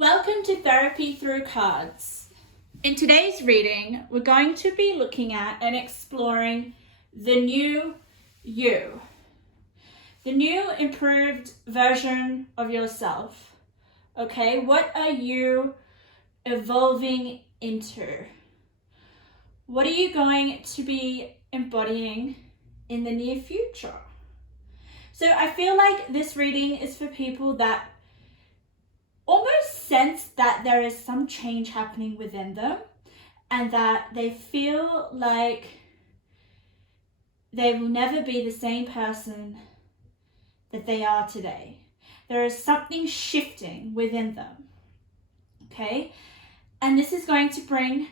Welcome to Therapy Through Cards. In today's reading, we're going to be looking at and exploring the new you, the new improved version of yourself. Okay, what are you evolving into? What are you going to be embodying in the near future? So I feel like this reading is for people that almost sense that there is some change happening within them and that they feel like they will never be the same person that they are today. There is something shifting within them, okay? And this is going to bring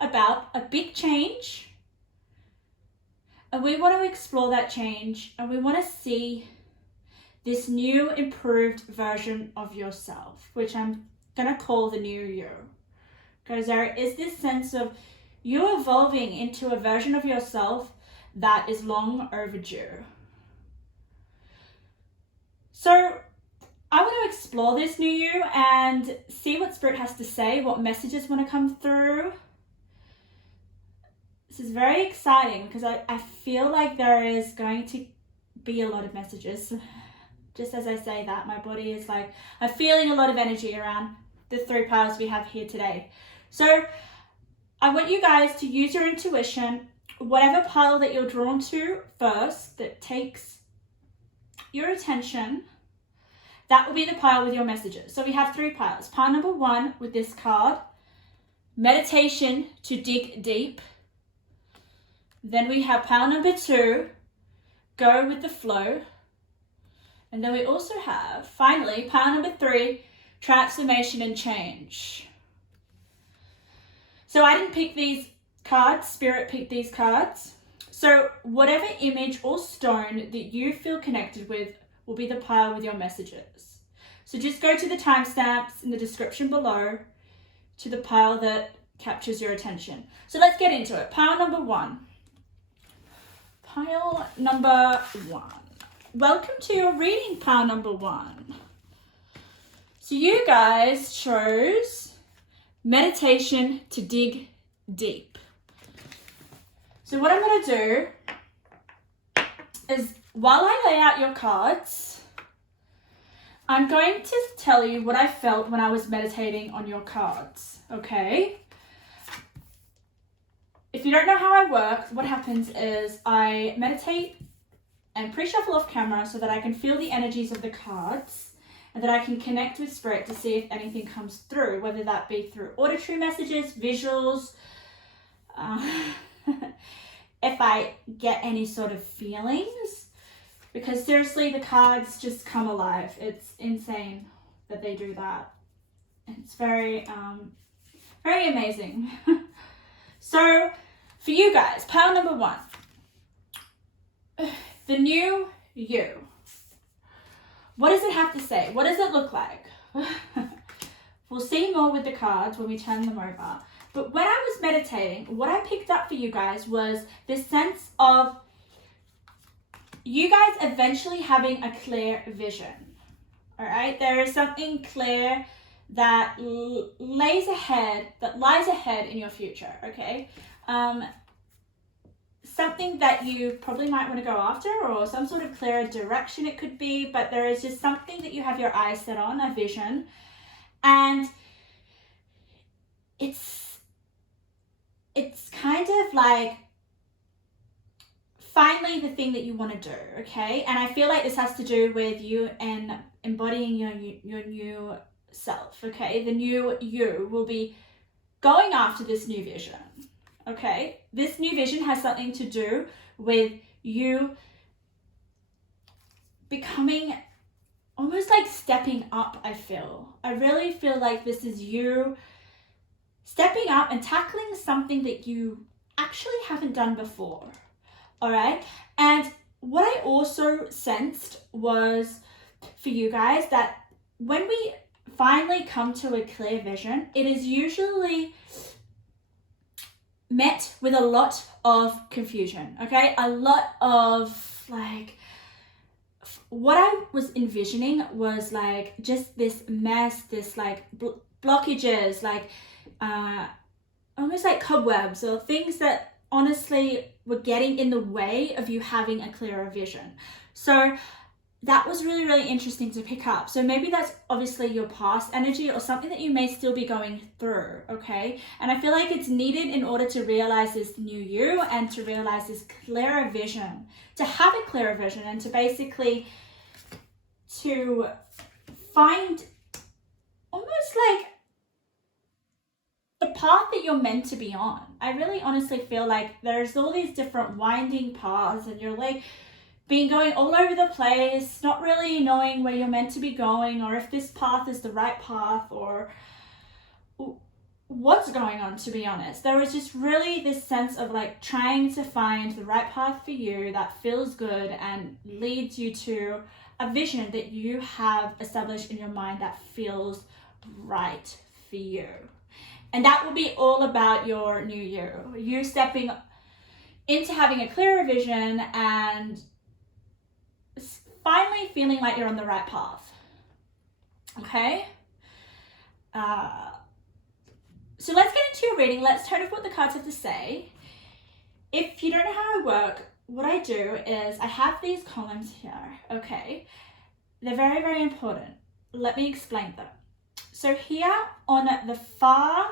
about a big change, and we want to explore that change, and we want to see this new improved version of yourself, which I'm going to call the new you. Because there is this sense of you evolving into a version of yourself that is long overdue. So I want to explore this new you and see what Spirit has to say, what messages want to come through. This is very exciting because I feel like there is going to be a lot of messages. Just as I say that, my body is like, I'm feeling a lot of energy around the three piles we have here today. So I want you guys to use your intuition, whatever pile that you're drawn to first, that takes your attention, that will be the pile with your messages. So we have three piles. Pile number one with this card, meditation to dig deep. Then we have pile number two, go with the flow. And then we also have, finally, pile number three, transformation and change. So I didn't pick these cards, Spirit picked these cards. So whatever image or stone that you feel connected with will be the pile with your messages. So just go to the timestamps in the description below to the pile that captures your attention. So let's get into it. Pile number one. Pile number one. Welcome to your reading, pile number one. So you guys chose meditation to dig deep. So what I'm going to do is, while I lay out your cards, I'm going to tell you what I felt when I was meditating on your cards, okay? If you don't know how I work, what happens is I meditate and pre-shuffle off camera so that I can feel the energies of the cards and that I can connect with Spirit to see if anything comes through, whether that be through auditory messages, visuals, if I get any sort of feelings, because seriously, the cards just come alive. It's insane that they do that. It's very, very amazing. So for you guys, pile number one. The new you. What does it have to say? What does it look like? We'll see more with the cards when we turn them over. But when I was meditating, what I picked up for you guys was this sense of you guys eventually having a clear vision. All right? There is something clear that lies ahead in your future, okay? Something that you probably might want to go after, or some sort of clearer direction it could be, but there is just something that you have your eyes set on, a vision, and it's kind of like finally the thing that you want to do, okay? And I feel like this has to do with you and embodying your new self, okay? The new you will be going after this new vision. Okay, this new vision has something to do with you becoming almost like stepping up, I feel. I really feel like this is you stepping up and tackling something that you actually haven't done before. All right, and what I also sensed was for you guys that when we finally come to a clear vision, it is usually met with a lot of confusion, okay? A lot of like what I was envisioning was like just this mess, this like blockages, like almost like cobwebs or things that honestly were getting in the way of you having a clearer vision. So that was really, really interesting to pick up. So maybe that's obviously your past energy or something that you may still be going through, okay? And I feel like it's needed in order to realize this new you and to realize this clearer vision, to have a clearer vision, and to basically to find almost like the path that you're meant to be on. I really honestly feel like there's all these different winding paths and you're like being going all over the place, not really knowing where you're meant to be going or if this path is the right path or what's going on, to be honest. There was just really this sense of like trying to find the right path for you that feels good and leads you to a vision that you have established in your mind that feels right for you. And that will be all about your new year. You stepping into having a clearer vision and finally feeling like you're on the right path. Okay? So let's get into your reading. Let's turn off what the cards have to say. If you don't know how I work, what I do is I have these columns here. Okay? They're very, very important. Let me explain them. So here on the far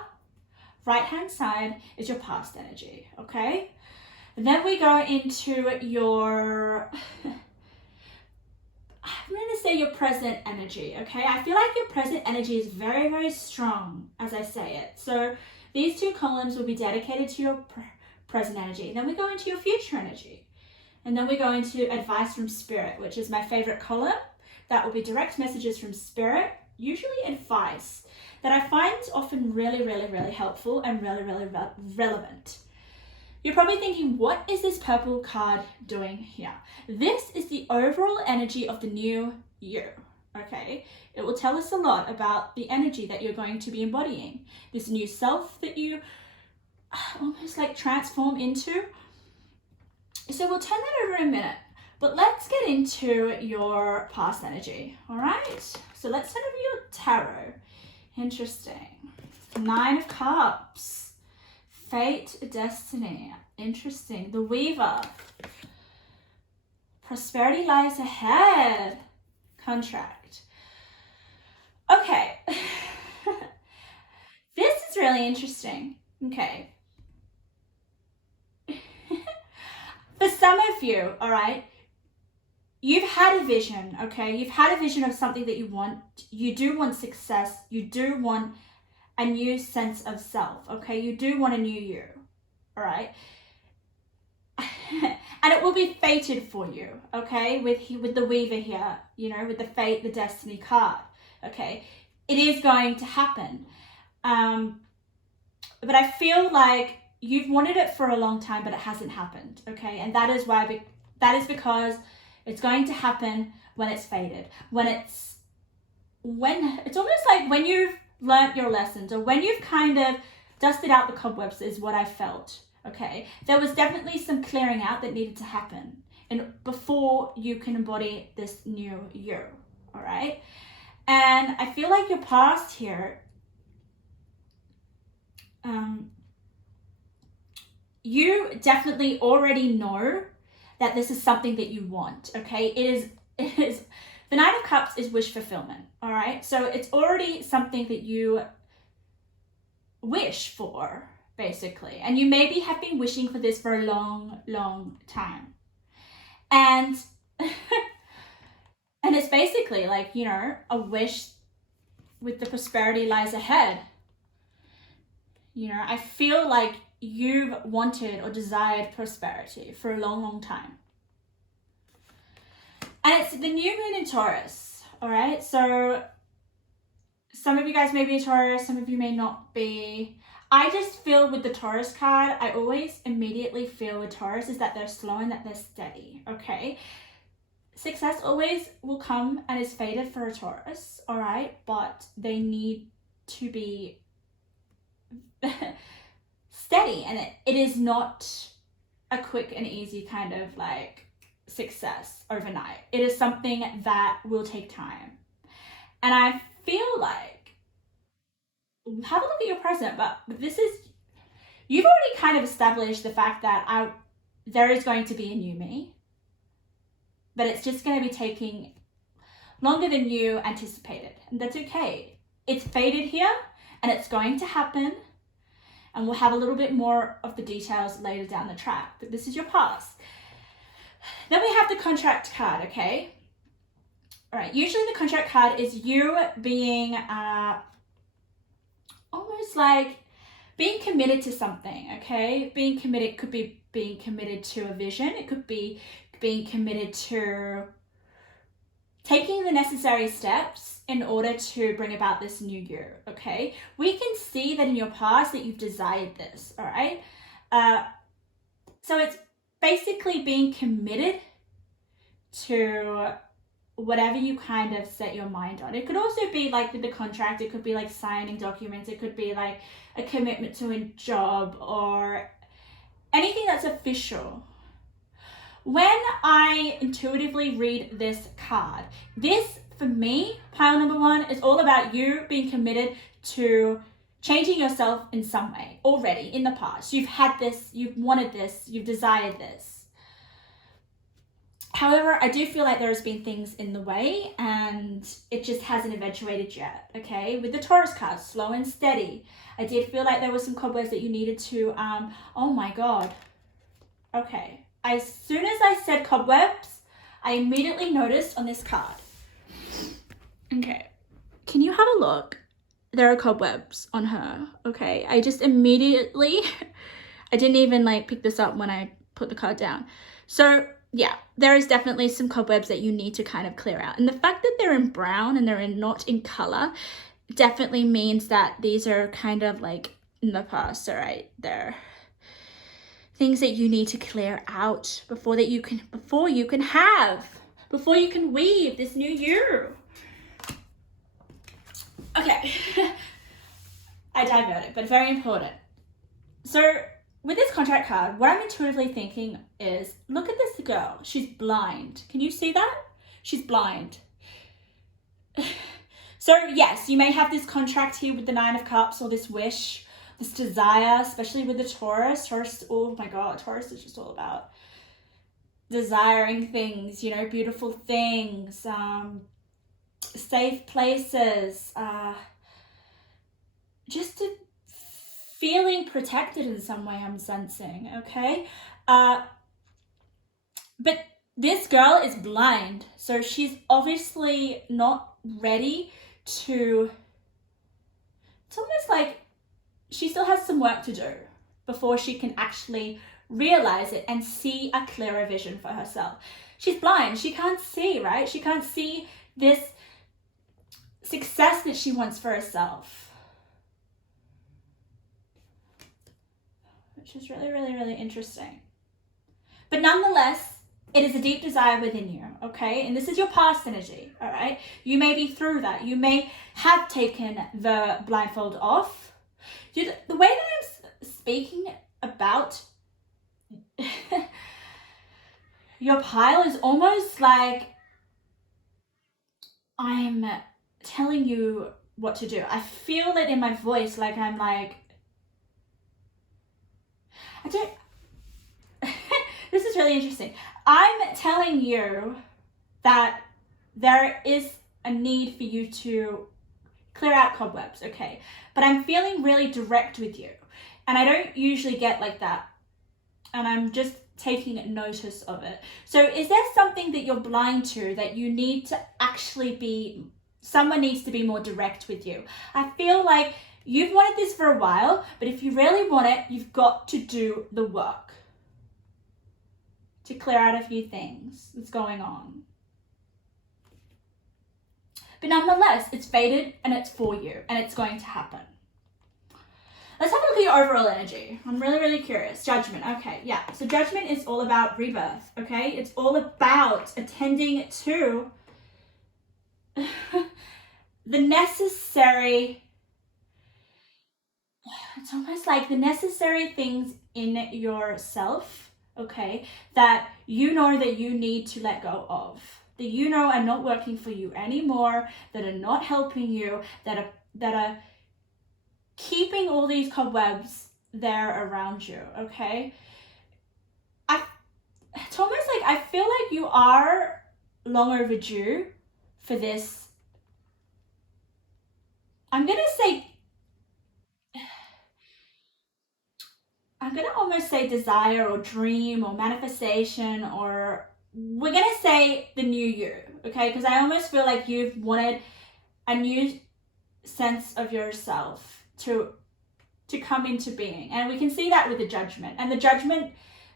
right-hand side is your past energy, okay? And then we go into your, I'm going to say your present energy, okay? I feel like your present energy is very, very strong as I say it. So these two columns will be dedicated to your present energy. And then we go into your future energy. And then we go into advice from spirit, which is my favorite column. That will be direct messages from spirit, usually advice that I find is often really, really, really helpful and really, really relevant. You're probably thinking, what is this purple card doing here? This is the overall energy of the new year, okay? It will tell us a lot about the energy that you're going to be embodying, this new self that you almost like transform into. So we'll turn that over in a minute. But let's get into your past energy, all right? So let's turn over your tarot. Interesting. 9 of Cups. Fate, destiny. Interesting. The Weaver. Prosperity lies ahead. Contract. Okay. This is really interesting. Okay. For some of you, all right, you've had a vision, okay? You've had a vision of something that you want. You do want success. You do want a new sense of self, okay? You do want a new you, all right? And it will be fated for you, okay? With the Weaver here, you know, with the fate, the destiny card, okay? It is going to happen. But I feel like you've wanted it for a long time, but it hasn't happened, okay? And that is why, that is because it's going to happen when it's fated, when it's almost like when you've learnt your lessons or when you've kind of dusted out the cobwebs is what I felt, okay? There was definitely some clearing out that needed to happen and before you can embody this new you, all right? And I feel like your past here, you definitely already know that this is something that you want, okay? It is the 9 of Cups is wish fulfillment, all right? So it's already something that you wish for, basically. And you maybe have been wishing for this for a long, long time. And and it's basically like, you know, a wish with the prosperity lies ahead. You know, I feel like you've wanted or desired prosperity for a long, long time. And it's the new moon in Taurus, all right? So some of you guys may be a Taurus, some of you may not be. I just feel with the Taurus card, I always immediately feel with Taurus is that they're slow and that they're steady, okay? Success always will come and is fated for a Taurus, all right? But they need to be steady, and it is not a quick and easy kind of like success overnight. It is something that will take time. And I feel like, have a look at your present, but this is, you've already kind of established the fact that there is going to be a new me, but it's just going to be taking longer than you anticipated. And that's okay. It's faded here and it's going to happen. And we'll have a little bit more of the details later down the track, but this is your past. Then we have the contract card, okay? All right, usually the contract card is you being almost like being committed to something, okay? Being committed could be being committed to a vision. It could be being committed to taking the necessary steps in order to bring about this new year, okay? We can see that in your past that you've desired this, all right? So it's basically being committed to whatever you kind of set your mind on. It could also be like with the contract, it could be like signing documents, it could be like a commitment to a job or anything that's official. When I intuitively read this card, this for me, pile number 1, is all about you being committed to changing yourself in some way already in the past. You've had this, you've wanted this, you've desired this. However, I do feel like there's been things in the way and it just hasn't eventuated yet, okay? With the Taurus card, slow and steady. I did feel like there were some cobwebs that you needed to, oh my God. Okay. As soon as I said cobwebs, I immediately noticed on this card. Okay. Can you have a look? There are cobwebs on her, okay? I just immediately, I didn't even like pick this up when I put the card down. So yeah, there is definitely some cobwebs that you need to kind of clear out. And the fact that they're in brown and they're not in color definitely means that these are kind of like in the past, all right? They're things that you need to clear out before you can weave this new year. Okay, I diverted, but very important. So with this contract card, what I'm intuitively thinking is, look at this girl. She's blind. Can you see that? She's blind. So yes, you may have this contract here with the 9 of Cups or this wish, this desire, especially with the Taurus. Oh my God, Taurus is just all about desiring things, you know, beautiful things, safe places, just feeling protected in some way, I'm sensing, okay? But this girl is blind, so she's obviously not ready to, it's almost like she still has some work to do before she can actually realize it and see a clearer vision for herself. She's blind, she can't see, right? She can't see this success that she wants for herself. Which is really, really, really interesting. But nonetheless, it is a deep desire within you, okay? And this is your past energy, all right? You may be through that. You may have taken the blindfold off. The way that I'm speaking about your pile is almost like I'm telling you what to do. I feel it in my voice, like I'm like, this is really interesting. I'm telling you that there is a need for you to clear out cobwebs, okay? But I'm feeling really direct with you. And I don't usually get like that. And I'm just taking notice of it. So is there something that you're blind to that you need to actually be, someone needs to be more direct with you? I feel like you've wanted this for a while, but if you really want it, you've got to do the work to clear out a few things that's going on. But nonetheless, it's faded and it's for you and it's going to happen. Let's have a look at your overall energy. I'm really, really curious. Judgment, okay, yeah. So judgment is all about rebirth, okay? It's all about attending to the necessary, it's almost like the necessary things in yourself, okay, that you know that you need to let go of, that you know are not working for you anymore, that are not helping you, that are keeping all these cobwebs there around you, okay? It's almost like I feel like you are long overdue for this. I'm gonna almost say desire or dream or manifestation, or we're gonna say the new you, okay? Because I almost feel like you've wanted a new sense of yourself to come into being. And we can see that with the judgment. And the judgment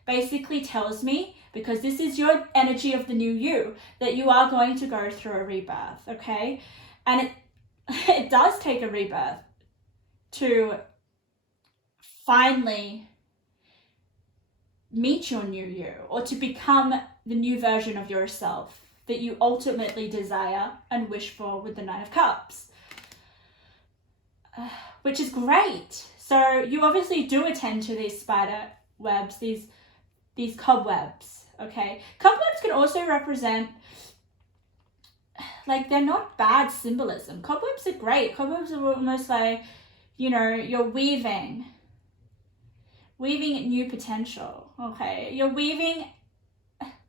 basically tells me, because this is your energy of the new you, that you are going to go through a rebirth, okay? And it does take a rebirth to finally meet your new you, or to become the new version of yourself that you ultimately desire and wish for with the Nine of Cups, which is great. So you obviously do attend to these spider webs, these cobwebs, okay? Cobwebs can also represent, like, they're not bad symbolism. Cobwebs are great. Cobwebs are almost like, you know, you're weaving new potential, okay? You're weaving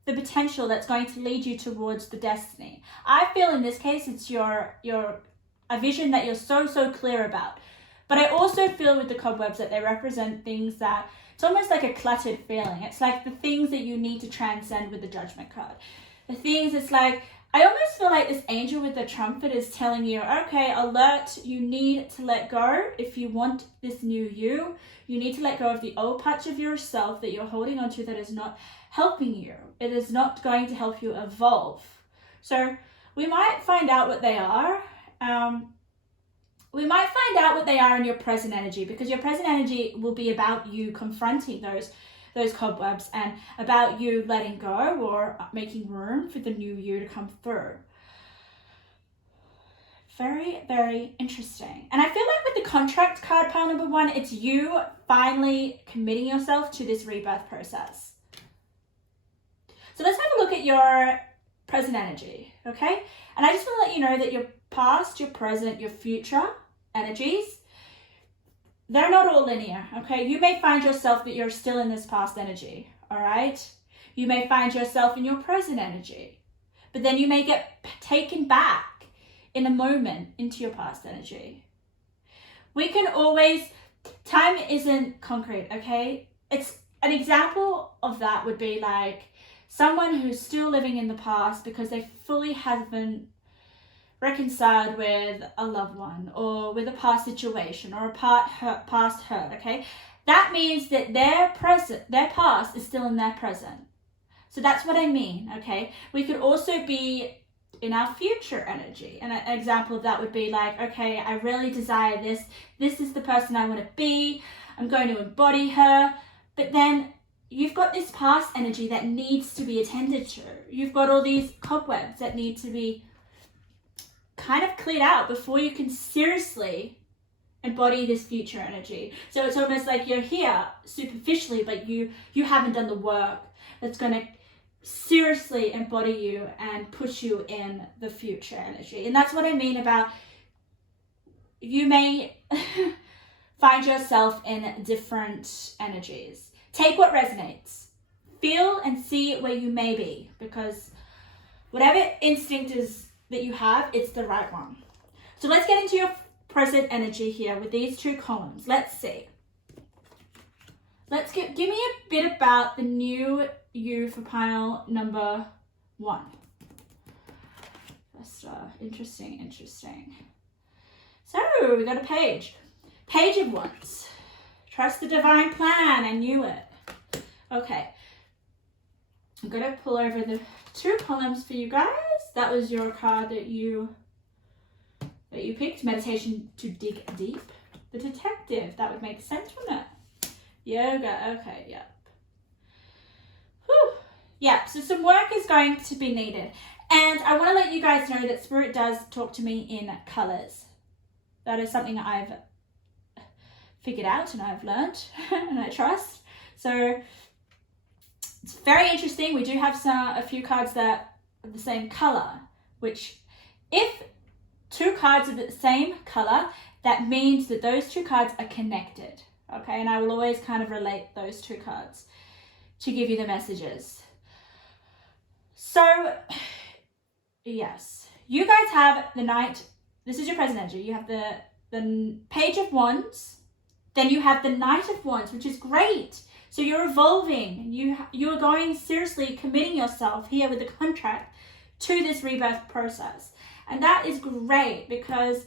the potential that's going to lead you towards the destiny. I feel in this case it's your a vision that you're so clear about. But I also feel with the cobwebs that they represent things that, it's almost like a cluttered feeling. It's like the things that you need to transcend with the Judgment card. The things, it's like, I almost feel like this angel with the trumpet is telling you, okay, alert, you need to let go. If you want this new you, you need to let go of the old parts of yourself that you're holding onto that is not helping you. It is not going to help you evolve. So we might find out what they are. We might find out what they are in your present energy, because your present energy will be about you confronting those cobwebs and about you letting go or making room for the new you to come through. Very, very interesting. And I feel like with the contract card, pile number 1, it's you finally committing yourself to this rebirth process. So let's have a look at your present energy, okay? And I just want to let you know that your past, your present, your future energies, they're not all linear, okay? You may find yourself that you're still in this past energy, all right? You may find yourself in your present energy, but then you may get taken back in a moment into your past energy. We can always, time isn't concrete, okay? It's an example of that would be like someone who's still living in the past because they fully haven't reconciled with a loved one or with a past situation or a past hurt, okay? That means that their past is still in their present. So that's what I mean, okay? We could also be in our future energy. And an example of that would be like, okay, I really desire this. This is the person I want to be. I'm going to embody her. But then you've got this past energy that needs to be attended to. You've got all these cobwebs that need to be kind of cleared out before you can seriously embody this future energy. So it's almost like you're here superficially, but you haven't done the work that's going to seriously embody you and push you in the future energy. And that's what I mean about, you may find yourself in different energies. Take what resonates. Feel and see where you may be, because whatever instinct is that you have, it's the right one. So let's get into your present energy here with these 2 columns. Let's see. Let's give me a bit about the new you for pile number 1. That's interesting. So we got a page of Wands. Trust the divine plan. I knew it. Okay, I'm gonna pull over the 2 columns for you guys. That was your card that you picked. Meditation to dig deep. The detective. That would make sense, wouldn't it? Yoga. Okay, yep. Whew. Yeah, so some work is going to be needed. And I want to let you guys know that Spirit does talk to me in colors. That is something I've figured out and I've learned and I trust. So It's very interesting. We do have a few cards that are the same color, which if two cards are the same color, that means that those two cards are connected. Okay, and I will always kind of relate those two cards to give you the messages. So, yes, you guys have the Knight. This is your present energy. You have the Page of Wands. Then you have the Knight of Wands, which is great. So you're evolving. You are going seriously committing yourself here with the contract to this rebirth process. And that is great because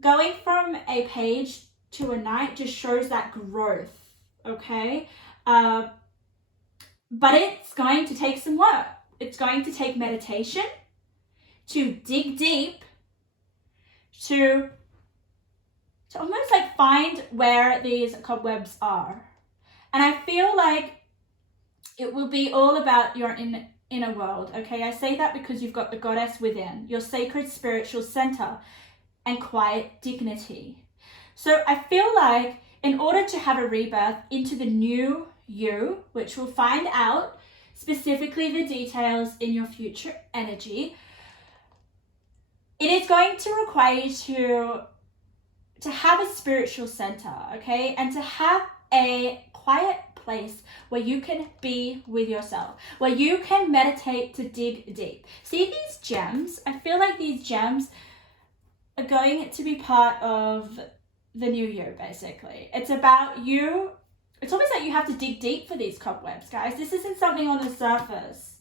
going from a page to a knight just shows that growth, okay? But it's going to take some work. It's going to take meditation, to dig deep, to almost like find where these cobwebs are. And I feel like it will be all about your inner world, okay? I say that because you've got the goddess within, your sacred spiritual center, and quiet dignity. So I feel like in order to have a rebirth into the new you, which we'll find out specifically the details in your future energy, it is going to require you to have a spiritual center, okay? And to have a quiet place where you can be with yourself, where you can meditate to dig deep. See these gems? I feel like these gems are going to be part of the new you, basically. It's about you. It's almost like you have to dig deep for these cobwebs, guys. This isn't something on the surface.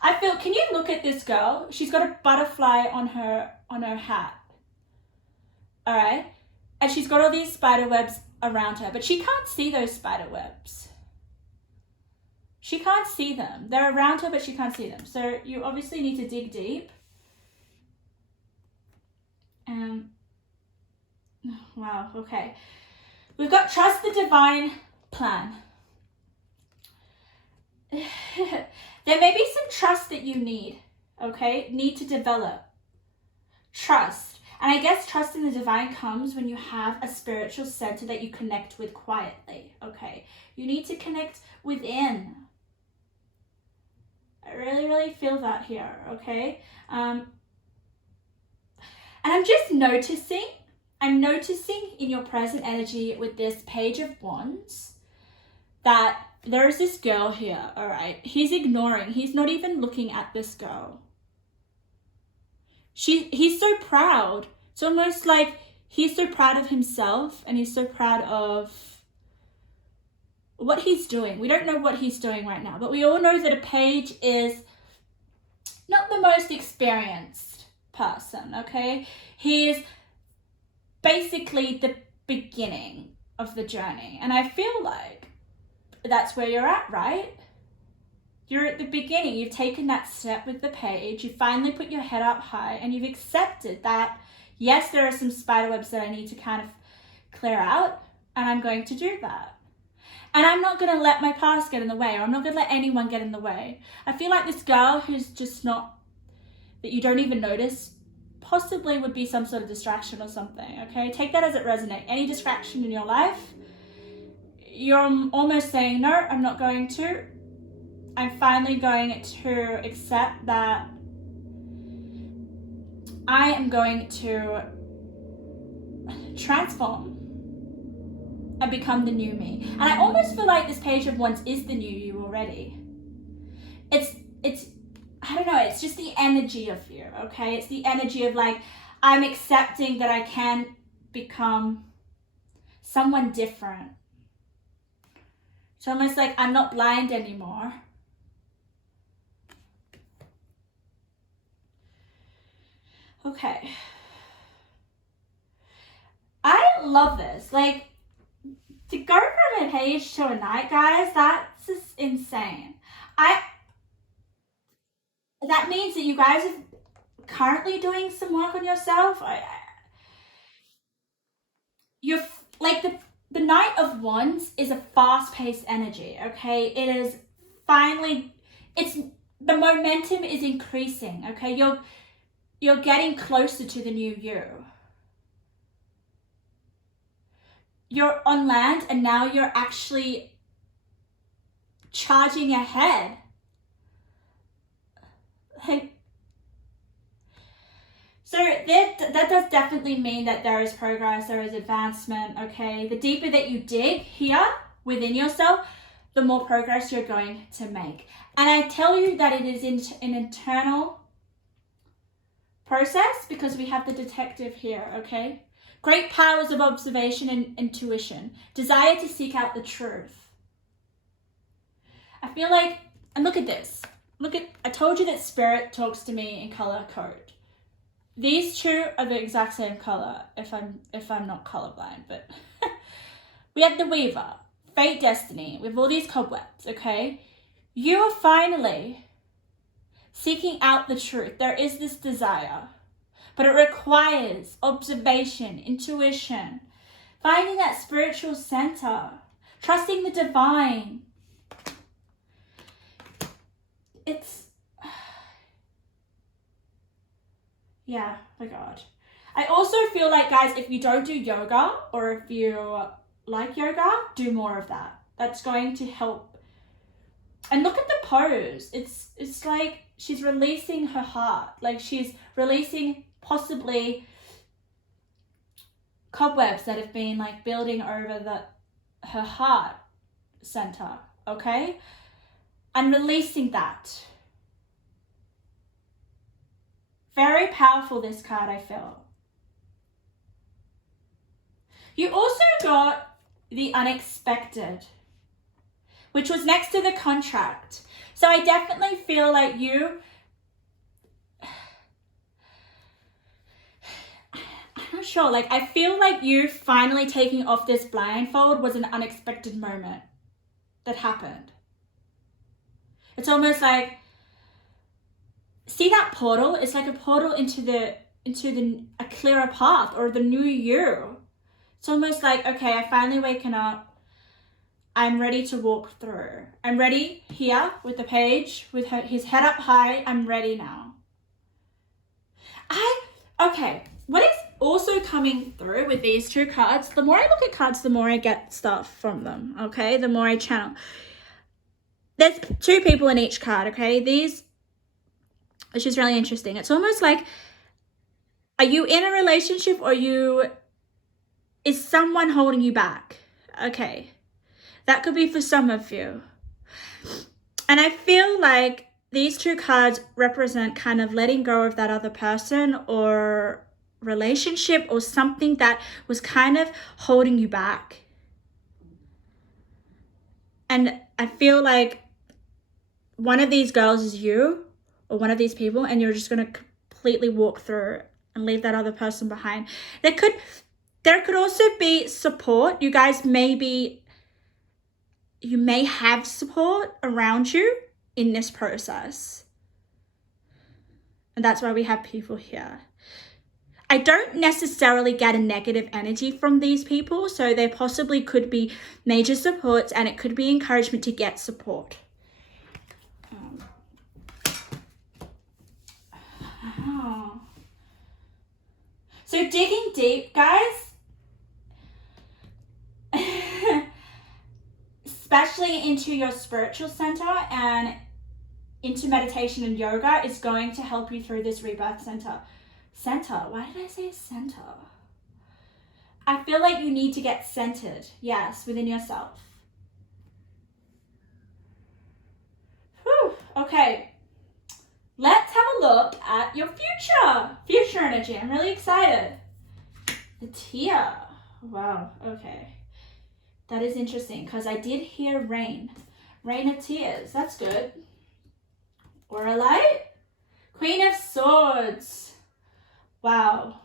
I feel, can you look at this girl? She's got a butterfly on her hat. All right? And she's got all these spider webs around her, but she can't see those spider webs. She can't see them. They're around her, but she can't see them. So you obviously need to dig deep. Wow, okay. We've got trust the divine plan. There may be some trust that you need, okay? Need to develop. Trust. And I guess trust in the divine comes when you have a spiritual center that you connect with quietly, okay? You need to connect within. I really, really feel that here, okay? And I'm just noticing, in your present energy with this Page of Wands that there's this girl here, all right? He's ignoring, he's not even looking at this girl. He's so proud. It's almost like he's so proud of himself and he's so proud of what he's doing. We don't know what he's doing right now, but we all know that a page is not the most experienced person, okay? He is basically the beginning of the journey. And I feel like that's where you're at, right? You're at the beginning. You've taken that step with the page. You finally put your head up high and you've accepted that, yes, there are some spider webs that I need to kind of clear out, and I'm going to do that. And I'm not going to let my past get in the way, or I'm not going to let anyone get in the way. I feel like this girl who's just not, that you don't even notice, possibly would be some sort of distraction or something, okay? Take that as it resonates. Any distraction in your life, you're almost saying, no, I'm not going to. I'm finally going to accept that I am going to transform and become the new me. And I almost feel like this Page of Wands is the new you already. It's I don't know, it's just the energy of you, okay? It's the energy of like, I'm accepting that I can become someone different. It's almost like I'm not blind anymore. Okay. I love this. Like, to go from a page to a knight, guys, that's just insane. That means that you guys are currently doing some work on yourself. You're like the Knight of Wands is a fast-paced energy, okay? It is finally, the momentum is increasing, okay? You're getting closer to the new you. You're on land and now you're actually charging ahead. Like, so that does definitely mean that there is progress, there is advancement, okay? The deeper that you dig here within yourself, the more progress you're going to make. And I tell you that it is an internal process because we have the detective here, okay? Great powers of observation and intuition, desire to seek out the truth. I feel like, and look at this. I told you that spirit talks to me in color code. These two are the exact same color, if I'm not colorblind, but we have the Weaver, fate, destiny, with all these cobwebs, okay? You are finally seeking out the truth. There is this desire, but it requires observation, intuition, finding that spiritual center, trusting the divine. Yeah, my God. I also feel like, guys, if you don't do yoga or if you like yoga, do more of that. That's going to help. And look at the pose. It's like she's releasing her heart. Like she's releasing possibly cobwebs that have been like building over her heart center, okay? And releasing that. Very powerful, this card, I feel. You also got the unexpected, which was next to the contract. So I definitely feel like I'm not sure, like I feel like you finally taking off this blindfold was an unexpected moment that happened. It's almost like, see that portal? It's like a portal into a clearer path or the new year. It's almost like, okay, I finally waken up. I'm ready to walk through. I'm ready here with the page, with his head up high. I'm ready now. Okay, what is also coming through with these two cards, the more I look at cards, the more I get stuff from them, okay? The more I channel. There's two people in each card, okay? Which is really interesting. It's almost like, are you in a relationship or is someone holding you back? Okay. That could be for some of you. And I feel like these two cards represent kind of letting go of that other person or relationship or something that was kind of holding you back. And I feel like one of these girls is you, or one of these people, and you're just going to completely walk through and leave that other person behind. There could also be support. You guys you may have support around you in this process. And that's why we have people here. I don't necessarily get a negative energy from these people, so there possibly could be major supports and it could be encouragement to get support. So digging deep, guys, especially into your spiritual center and into meditation and yoga, is going to help you through this rebirth center. Why did I say center? I feel like you need to get centered, yes, within yourself. Whew, okay. Let's have a look at your future energy. I'm really excited. The tear. Wow, okay. That is interesting because I did hear rain. Rain of tears. That's good. Aura light. Queen of Swords. Wow.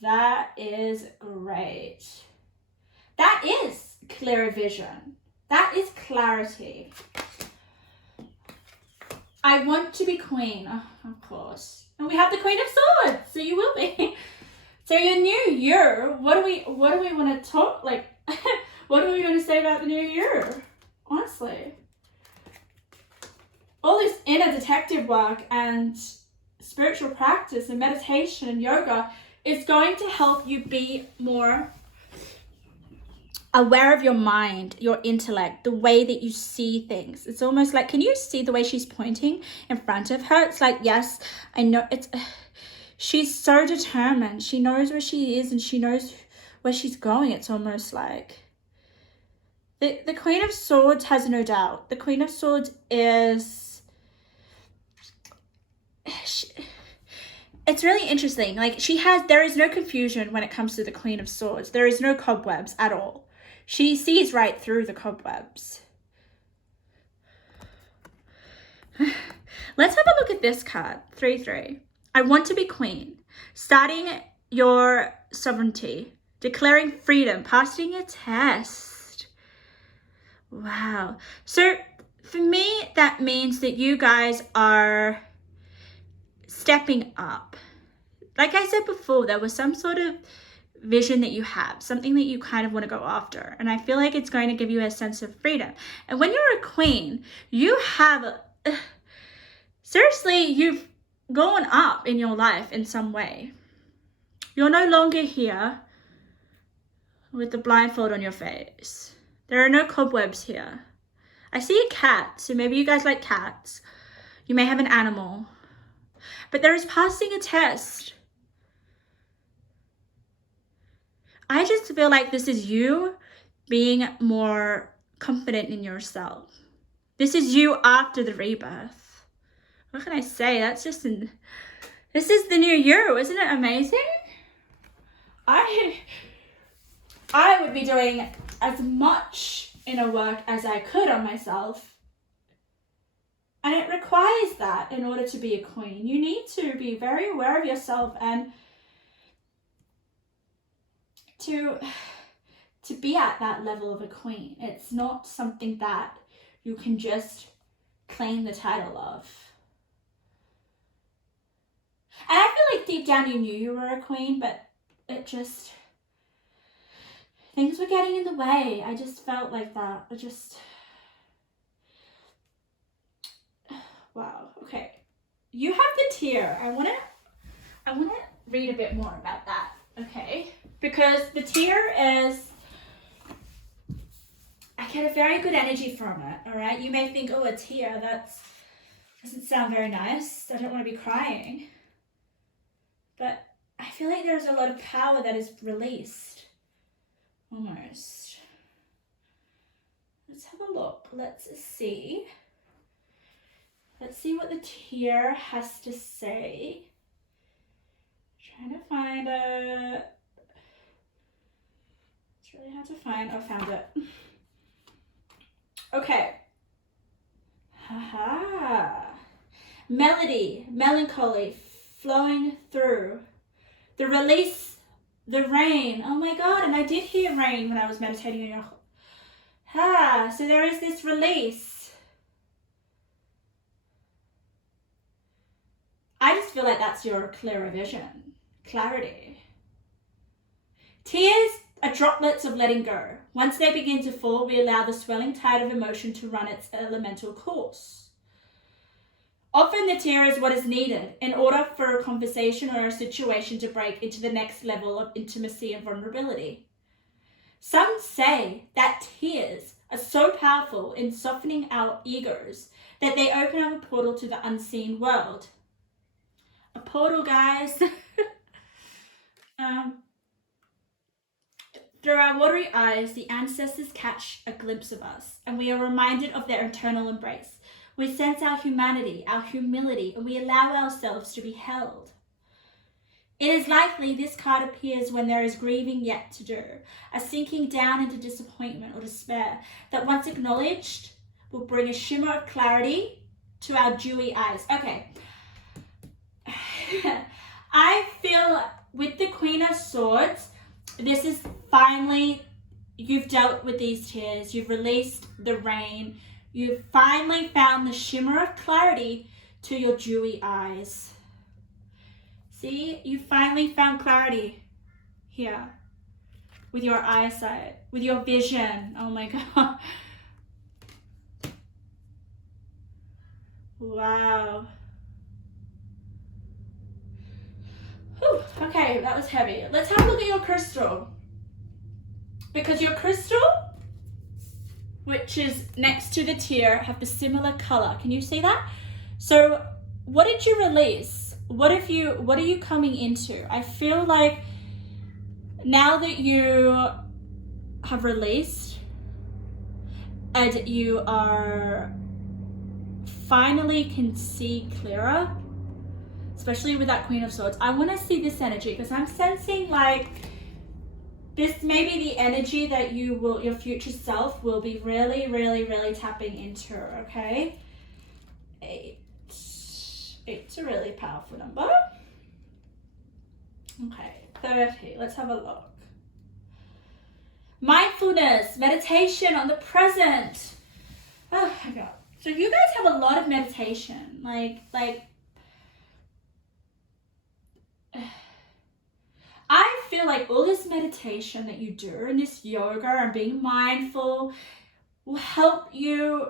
That is great. That is clear vision. That is clarity. I want to be queen, of course. And we have the Queen of Swords, so you will be. So your new year, what do we want to talk, like, what do we want to say about the new year? Honestly. All this inner detective work and spiritual practice and meditation and yoga is going to help you be more aware of your mind, your intellect, the way that you see things. It's almost like, can you see the way she's pointing in front of her? It's like, yes, I know. She's so determined. She knows where she is and she knows where she's going. It's almost like the Queen of Swords has no doubt. The Queen of Swords is... it's really interesting. Like, there is no confusion when it comes to the Queen of Swords. There is no cobwebs at all. She sees right through the cobwebs. Let's have a look at this card, 3-3. I want to be queen. Starting your sovereignty. Declaring freedom. Passing a test. Wow. So, for me, that means that you guys are stepping up. Like I said before, there was some sort of vision that you have, something that you kind of want to go after, and I feel like it's going to give you a sense of freedom. And when you're a queen, you have seriously, you've gone up in your life in some way. You're no longer here with the blindfold on your face. There are no cobwebs here. I see a cat, so maybe you guys like cats. You may have an animal, but there is passing a test. I just feel like this is you being more confident in yourself. This is you after the rebirth. What can I say? This is the new you. Isn't it amazing? I would be doing as much inner work as I could on myself. And it requires that in order to be a queen. You need to be very aware of yourself and to be at that level of a queen. It's not something that you can just claim the title of. And I feel like deep down you knew you were a queen, but it just, things were getting in the way. I just felt like that. Wow. Okay. You have the tear. I want to read a bit more about that. Okay. Because the tear is, I get a very good energy from it, all right? You may think, oh, a tear, that doesn't sound very nice. I don't want to be crying. But I feel like there's a lot of power that is released, almost. Let's have a look. Let's see what the tear has to say. Trying to find it. It's really hard to find. I found it. Okay. Haha. Melody, melancholy, flowing through. The release, the rain. Oh my God, and I did hear rain when I was meditating on your... so there is this release. I just feel like that's your clearer vision. Clarity. Tears are droplets of letting go. Once they begin to fall, we allow the swelling tide of emotion to run its elemental course. Often the tear is what is needed in order for a conversation or a situation to break into the next level of intimacy and vulnerability. Some say that tears are so powerful in softening our egos that they open up a portal to the unseen world. A portal, guys. Through our watery eyes, the ancestors catch a glimpse of us, and we are reminded of their eternal embrace. We sense our humanity, our humility, and we allow ourselves to be held. It is likely this card appears when there is grieving yet to do, a sinking down into disappointment or despair that once acknowledged will bring a shimmer of clarity to our dewy eyes. Okay. I feel with the Queen of Swords, this is finally, you've dealt with these tears, you've released the rain, you've finally found the shimmer of clarity to your dewy eyes. See, you finally found clarity here with your eyesight, with your vision. Oh my God. Wow. Whew. Okay, that was heavy. Let's have a look at your crystal. because your crystal, which is next to the tear, have the similar color. Can you see that? So what did you release? What are you coming into? I feel like now that you have released and you are finally can see clearer, especially with that Queen of Swords, I want to see this energy because I'm sensing like this may be the energy that your future self will be really, really, really tapping into, okay? 8. 8's a really powerful number. Okay, 30. Let's have a look. Mindfulness, meditation on the present. Oh my God. So you guys have a lot of meditation. Like I feel like all this meditation that you do and this yoga and being mindful will help you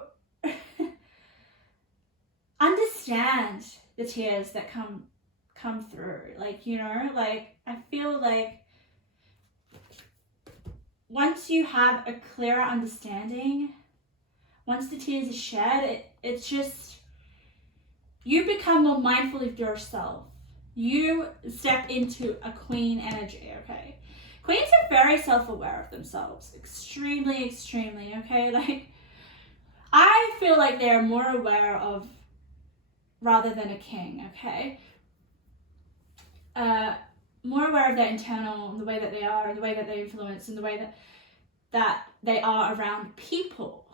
understand the tears that come through. Like, you know, like I feel like once you have a clearer understanding, once the tears are shed, it's just, you become more mindful of yourself. You step into a queen energy, okay? Queens are very self-aware of themselves. Extremely, extremely, okay? Like, I feel like they're more aware of, rather than a king, okay? More aware of their internal, the way that they are, and the way that they influence, and the way that they are around people.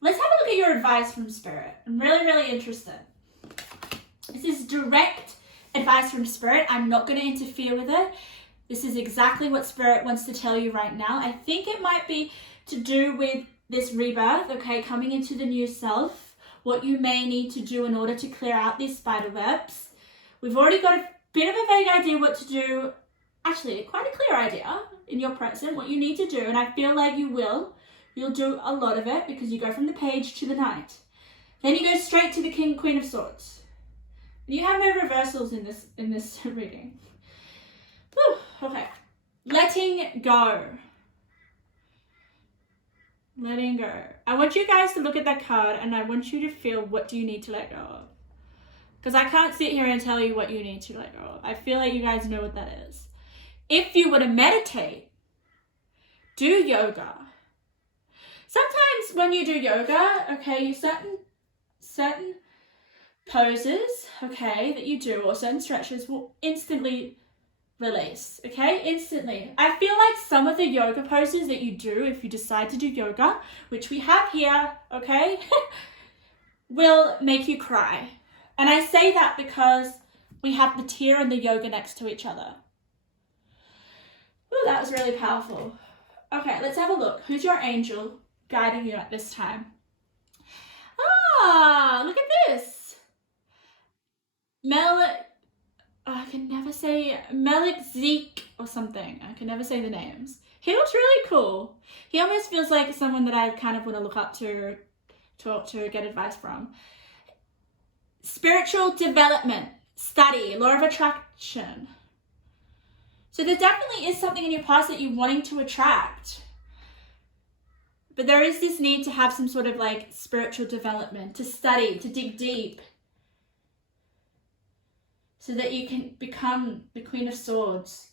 Let's have a look at your advice from Spirit. I'm really, really interested. This is direct advice from Spirit. I'm not going to interfere with it. This is exactly what Spirit wants to tell you right now. I think it might be to do with this rebirth, okay, coming into the new self, what you may need to do in order to clear out these spider webs. We've already got a bit of a vague idea what to do, actually quite a clear idea in your present, what you need to do, and I feel like you'll do a lot of it because you go from the Page to the Knight. Then you go straight to the Queen of Swords. You have no reversals in this reading. Whew, okay. Letting go. Letting go. I want you guys to look at that card and I want you to feel, what do you need to let go of? Because I can't sit here and tell you what you need to let go of. I feel like you guys know what that is. If you were to meditate, do yoga. Sometimes when you do yoga, okay, you certain poses, okay, that you do, or certain stretches will instantly release, okay, instantly. I feel like some of the yoga poses that you do, if you decide to do yoga, which we have here, okay, will make you cry. And I say that because we have the tear and the yoga next to each other. Ooh, that was really powerful. Okay, let's have a look. Who's your angel guiding you at this time? Ah, look at this. I can never say Melik Zeke or something. I can never say the names. He looks really cool. He almost feels like someone that I kind of want to look up to, talk to, get advice from. Spiritual development, study, law of attraction. So there definitely is something in your past that you're wanting to attract. But there is this need to have some sort of like spiritual development, to study, to dig deep, so that you can become the Queen of Swords.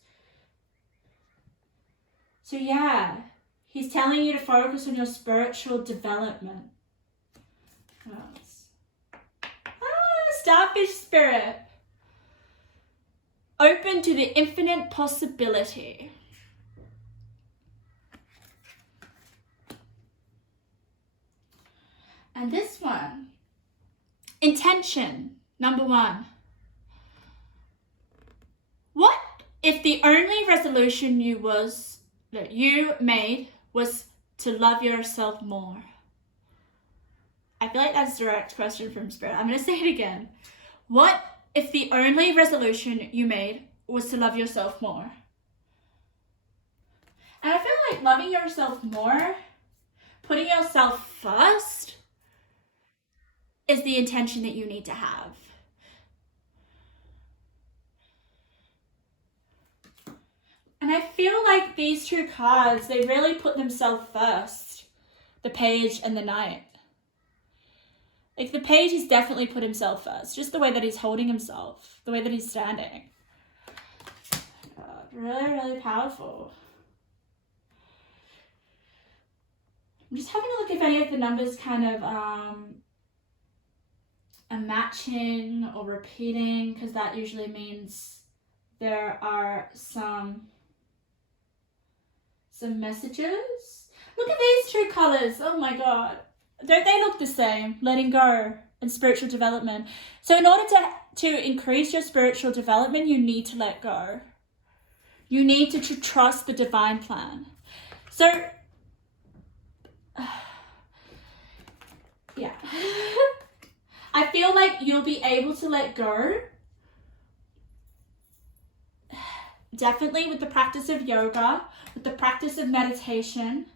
So yeah, he's telling you to focus on your spiritual development. What else? Starfish spirit. Open to the infinite possibility. And this one, intention, number 1. What if the only resolution you made was to love yourself more? I feel like that's a direct question from Spirit. I'm going to say it again. What if the only resolution you made was to love yourself more? And I feel like loving yourself more, putting yourself first, is the intention that you need to have. And And I feel like these two cards, they really put themselves first. The Page and the Knight. Like, the Page has definitely put himself first. Just the way that he's holding himself. The way that he's standing. God, really, really powerful. I'm just having a look if any of the numbers kind of are matching or repeating, because that usually means there are some messages. Look at these two colors. Oh my God. Don't they look the same? Letting go and spiritual development. So in order to increase your spiritual development, you need to let go. You need to trust the divine plan. So, yeah. I feel like you'll be able to let go. Definitely with the practice of yoga, with the practice of meditation.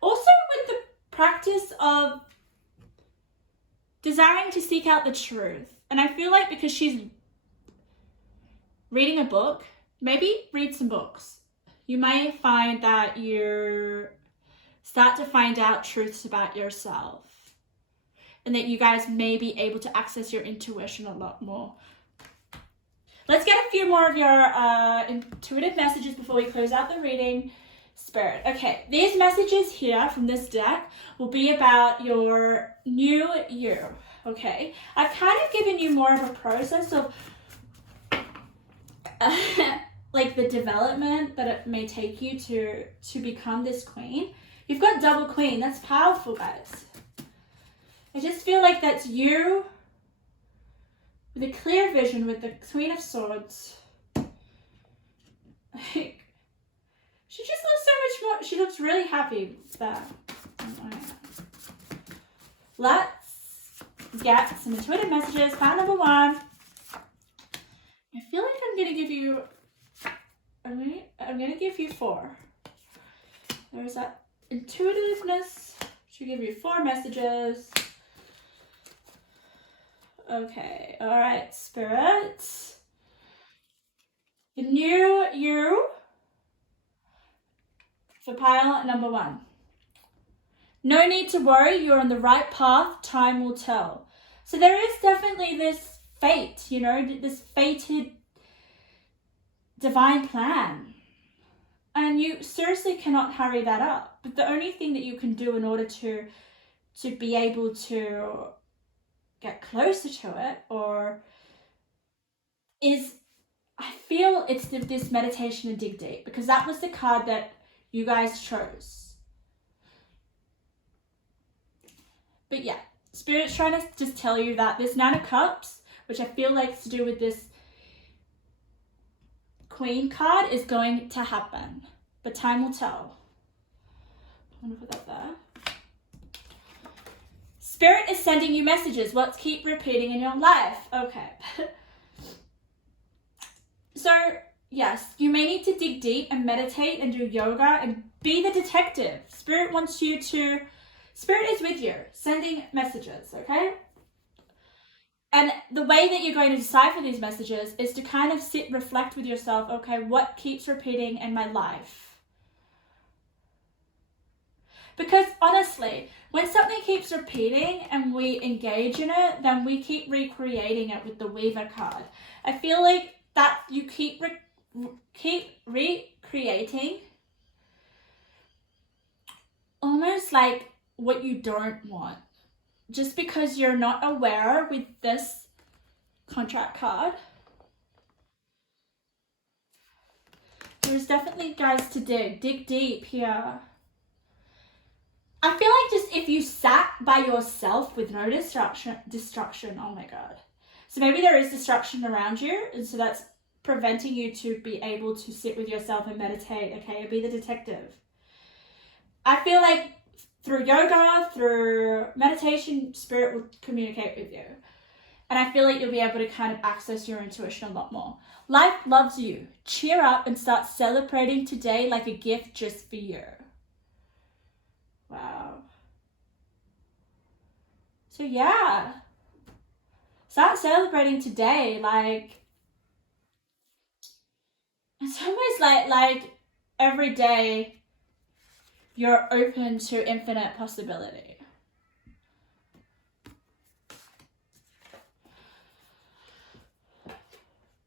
Also with the practice of desiring to seek out the truth. And I feel like because she's reading a book, maybe read some books. You may find that you start to find out truths about yourself. And that you guys may be able to access your intuition a lot more. Let's get a few more of your intuitive messages before we close out the reading. Spirit. Okay, these messages here from this deck will be about your new you. Okay, I've kind of given you more of a process of like the development that it may take you to become this queen. You've got double queen. That's powerful, guys. I just feel like that's you with a clear vision with the Queen of Swords. Like, she just looks so much more, she looks really happy there. Let's get some intuitive messages. Card number one. I feel like I'm gonna give you, I'm gonna give you 4. There's that intuitiveness. Should give you 4 messages. Okay, all right, Spirit. The new you for pile number 1. No need to worry, you're on the right path, time will tell. So there is definitely this fate, you know, this fated divine plan. And you seriously cannot hurry that up. But the only thing that you can do in order to be able to get closer to it, or is, I feel it's this meditation and dig deep, because that was the card that you guys chose. But yeah, Spirit's trying to just tell you that this 9 of Cups, which I feel like is to do with this Queen card, is going to happen, but time will tell. I'm gonna put that there. Spirit is sending you messages. What keep repeating in your life? Okay. So, yes, you may need to dig deep and meditate and do yoga and be the detective. Spirit wants you to... Spirit is with you, sending messages, okay? And the way that you're going to decipher these messages is to kind of sit, reflect with yourself, okay, what keeps repeating in my life? Because honestly, when something keeps repeating and we engage in it, then we keep recreating it with the Weaver card. I feel like that you keep recreating almost like what you don't want. Just because you're not aware with this contract card. There's definitely, guys, to dig deep here. I feel like just if you sat by yourself with no distraction, oh my God. So maybe there is distraction around you, and so that's preventing you to be able to sit with yourself and meditate, okay, be the detective. I feel like through yoga, through meditation, Spirit will communicate with you. And I feel like you'll be able to kind of access your intuition a lot more. Life loves you. Cheer up and start celebrating today like a gift just for you. Wow. So yeah. Start celebrating today like it's almost like every day you're open to infinite possibility.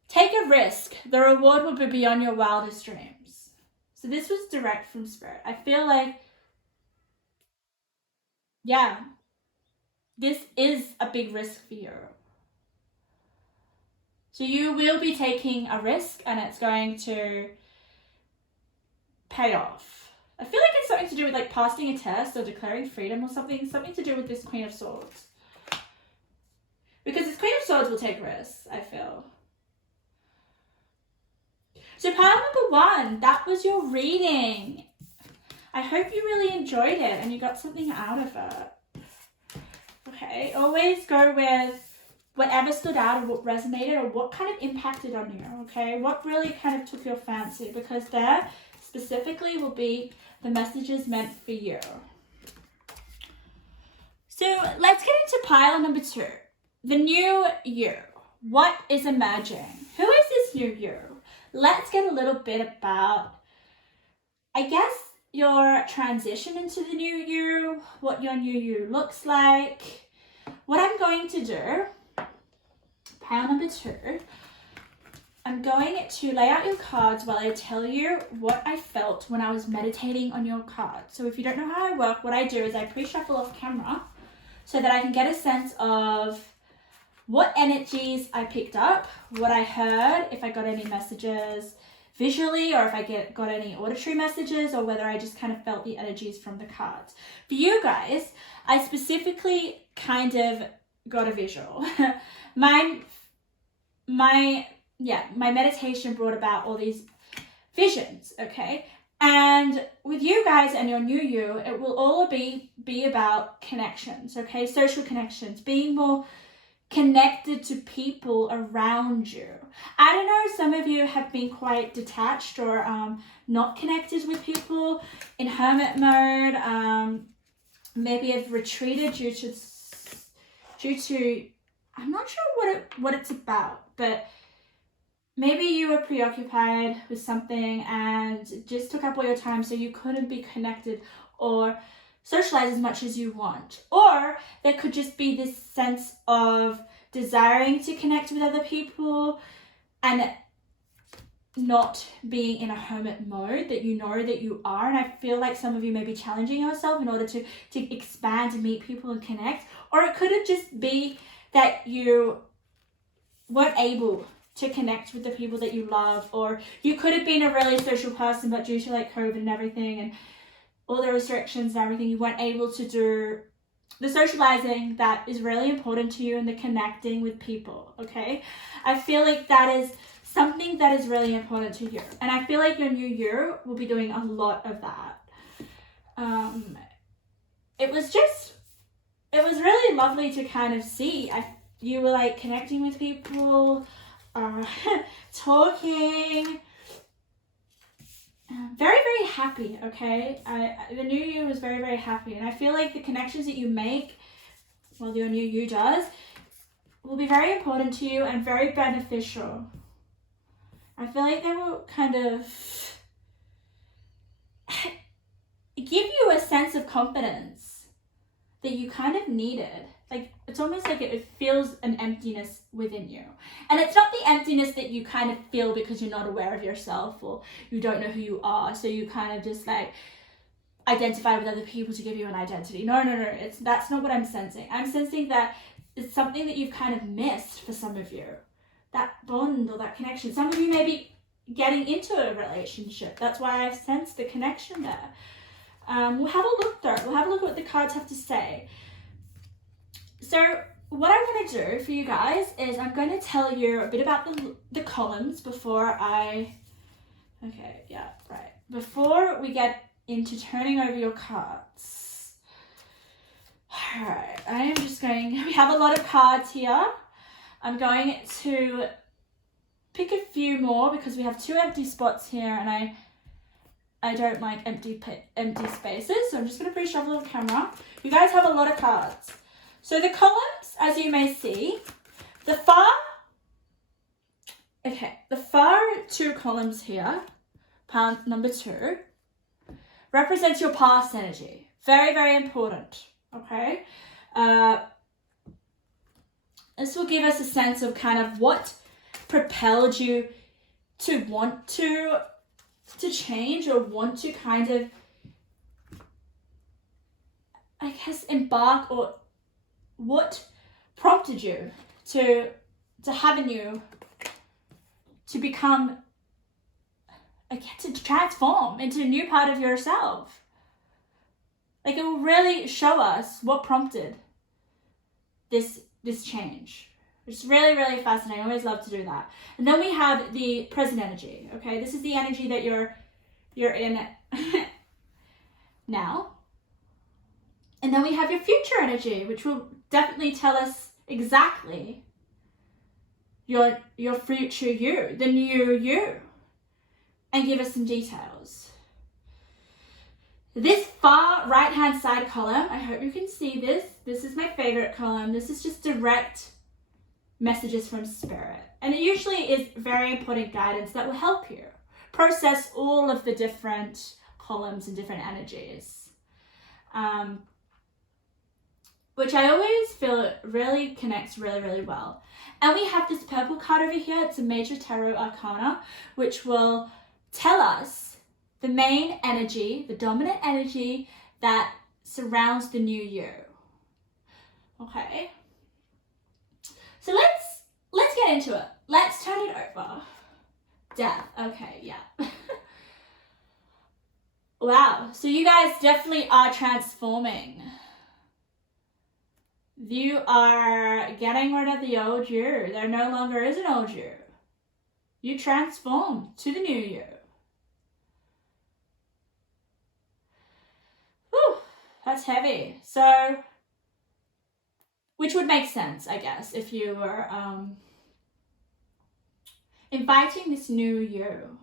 Take a risk. The reward will be beyond your wildest dreams. So this was direct from Spirit. I feel like, yeah, this is a big risk for you. So you will be taking a risk and it's going to pay off. I feel like it's something to do with like passing a test or declaring freedom or something to do with this Queen of Swords. Because this Queen of Swords will take risks, I feel. So pile number 1, that was your reading. I hope you really enjoyed it and you got something out of it. Okay, always go with whatever stood out or what resonated or what kind of impacted on you, okay? What really kind of took your fancy, because there specifically will be the messages meant for you. So let's get into pile number 2. The new you. What is emerging? Who is this new you? Let's get a little bit about, I guess, your transition into the new you, what your new you looks like. What I'm going to do, pile number 2, I'm going to lay out your cards while I tell you what I felt when I was meditating on your cards. So if you don't know how I work, what I do is I pre-shuffle off camera so that I can get a sense of what energies I picked up, what I heard, if I got any messages visually or if I got any auditory messages, or whether I just kind of felt the energies from the cards. For you guys, I specifically kind of got a visual. my meditation brought about all these visions, okay? And with you guys and your new you, it will all be about connections, okay? Social connections, being more connected to people around you. I don't know, some of you have been quite detached or not connected with people in hermit mode. Maybe have retreated due to I'm not sure what it's about, but maybe you were preoccupied with something and it just took up all your time, so you couldn't be connected or socialize as much as you want. Or there could just be this sense of desiring to connect with other people and not being in a hermit mode that you know that you are. And I feel like some of you may be challenging yourself in order to expand and meet people and connect. Or it could have just be that you weren't able to connect with the people that you love, or you could have been a really social person, but due to like COVID and everything and all the restrictions and everything, you weren't able to do the socializing that is really important to you and the connecting with people, okay? I feel like that is something that is really important to you. And I feel like your new year will be doing a lot of that. It was really lovely to kind of see. You were like connecting with people, talking, very, very happy, okay? The new you was very, very happy. And I feel like the connections that you make, well, your new you does, will be very important to you and very beneficial. I feel like they will kind of give you a sense of confidence that you kind of needed. Like, it's almost like it feels an emptiness within you. And it's not the emptiness that you kind of feel because you're not aware of yourself or you don't know who you are. So you kind of just like identify with other people to give you an identity. No. That's not what I'm sensing. I'm sensing that it's something that you've kind of missed for some of you. That bond or that connection. Some of you may be getting into a relationship. That's why I've sensed the connection there. We'll have a look though. We'll have a look at what the cards have to say. So what I'm going to do for you guys is I'm going to tell you a bit about the columns before before we get into turning over your cards. Alright, we have a lot of cards here. I'm going to pick a few more because we have 2 empty spots here and I don't like empty spaces, so I'm just going to pre-shuffle the camera. You guys have a lot of cards. So the columns, as you may see, the far two columns here, pile number 2, represents your past energy. Very, very important, okay? This will give us a sense of kind of what propelled you to want to change, or want to kind of, I guess, embark, or what prompted you to have a new, to become, I guess, to transform into a new part of yourself. Like, it will really show us what prompted this change. It's really, really fascinating. I always love to do that. And then we have the present energy. Okay, this is the energy that you're in now. And then we have your future energy, which will definitely tell us exactly your future you, the new you, and give us some details. This far right-hand side column, I hope you can see this. This is my favorite column. This is just direct messages from spirit. And it usually is very important guidance that will help you process all of the different columns and different energies. Which I always feel really connects really, really well. And we have this purple card over here. It's a major tarot arcana, which will tell us the main energy, the dominant energy that surrounds the new you. Okay. So let's get into it. Let's turn it over. Death. Okay, yeah. Wow. So you guys definitely are transforming. You are getting rid of the old you. There no longer is an old you. You transform to the new you. Whew, that's heavy. So, which would make sense, I guess, if you were inviting this new you.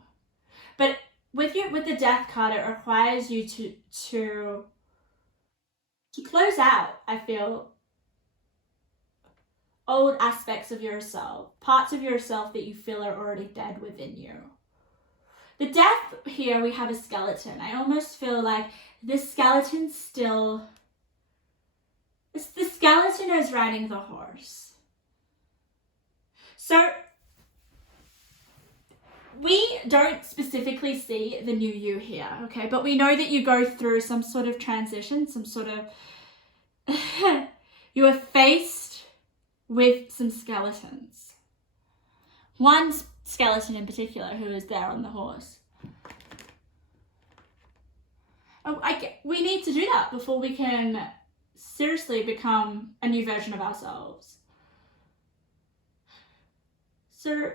But with the death card, it requires you to close out, I feel, old aspects of yourself, parts of yourself that you feel are already dead within you. The death here, we have a skeleton. I almost feel like this skeleton still, the skeleton is riding the horse. So we don't specifically see the new you here, okay? But we know that you go through some sort of transition, some sort of, you are faced with some skeletons. One skeleton in particular who is there on the horse. Oh, we need to do that before we can seriously become a new version of ourselves. So,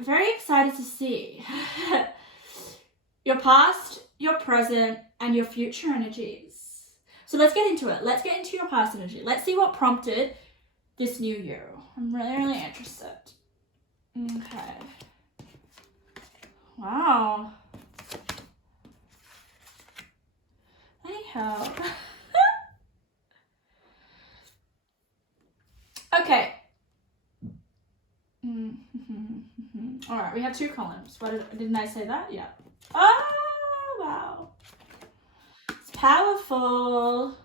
very excited to see your past, your present, and your future energies. So let's get into it. Let's get into your past energy. Let's see what prompted this new you. I'm really, really interested. Okay. Wow. Anyhow. Okay. All right, we have 2 columns. Didn't I say that? Yeah. Oh, wow. It's powerful.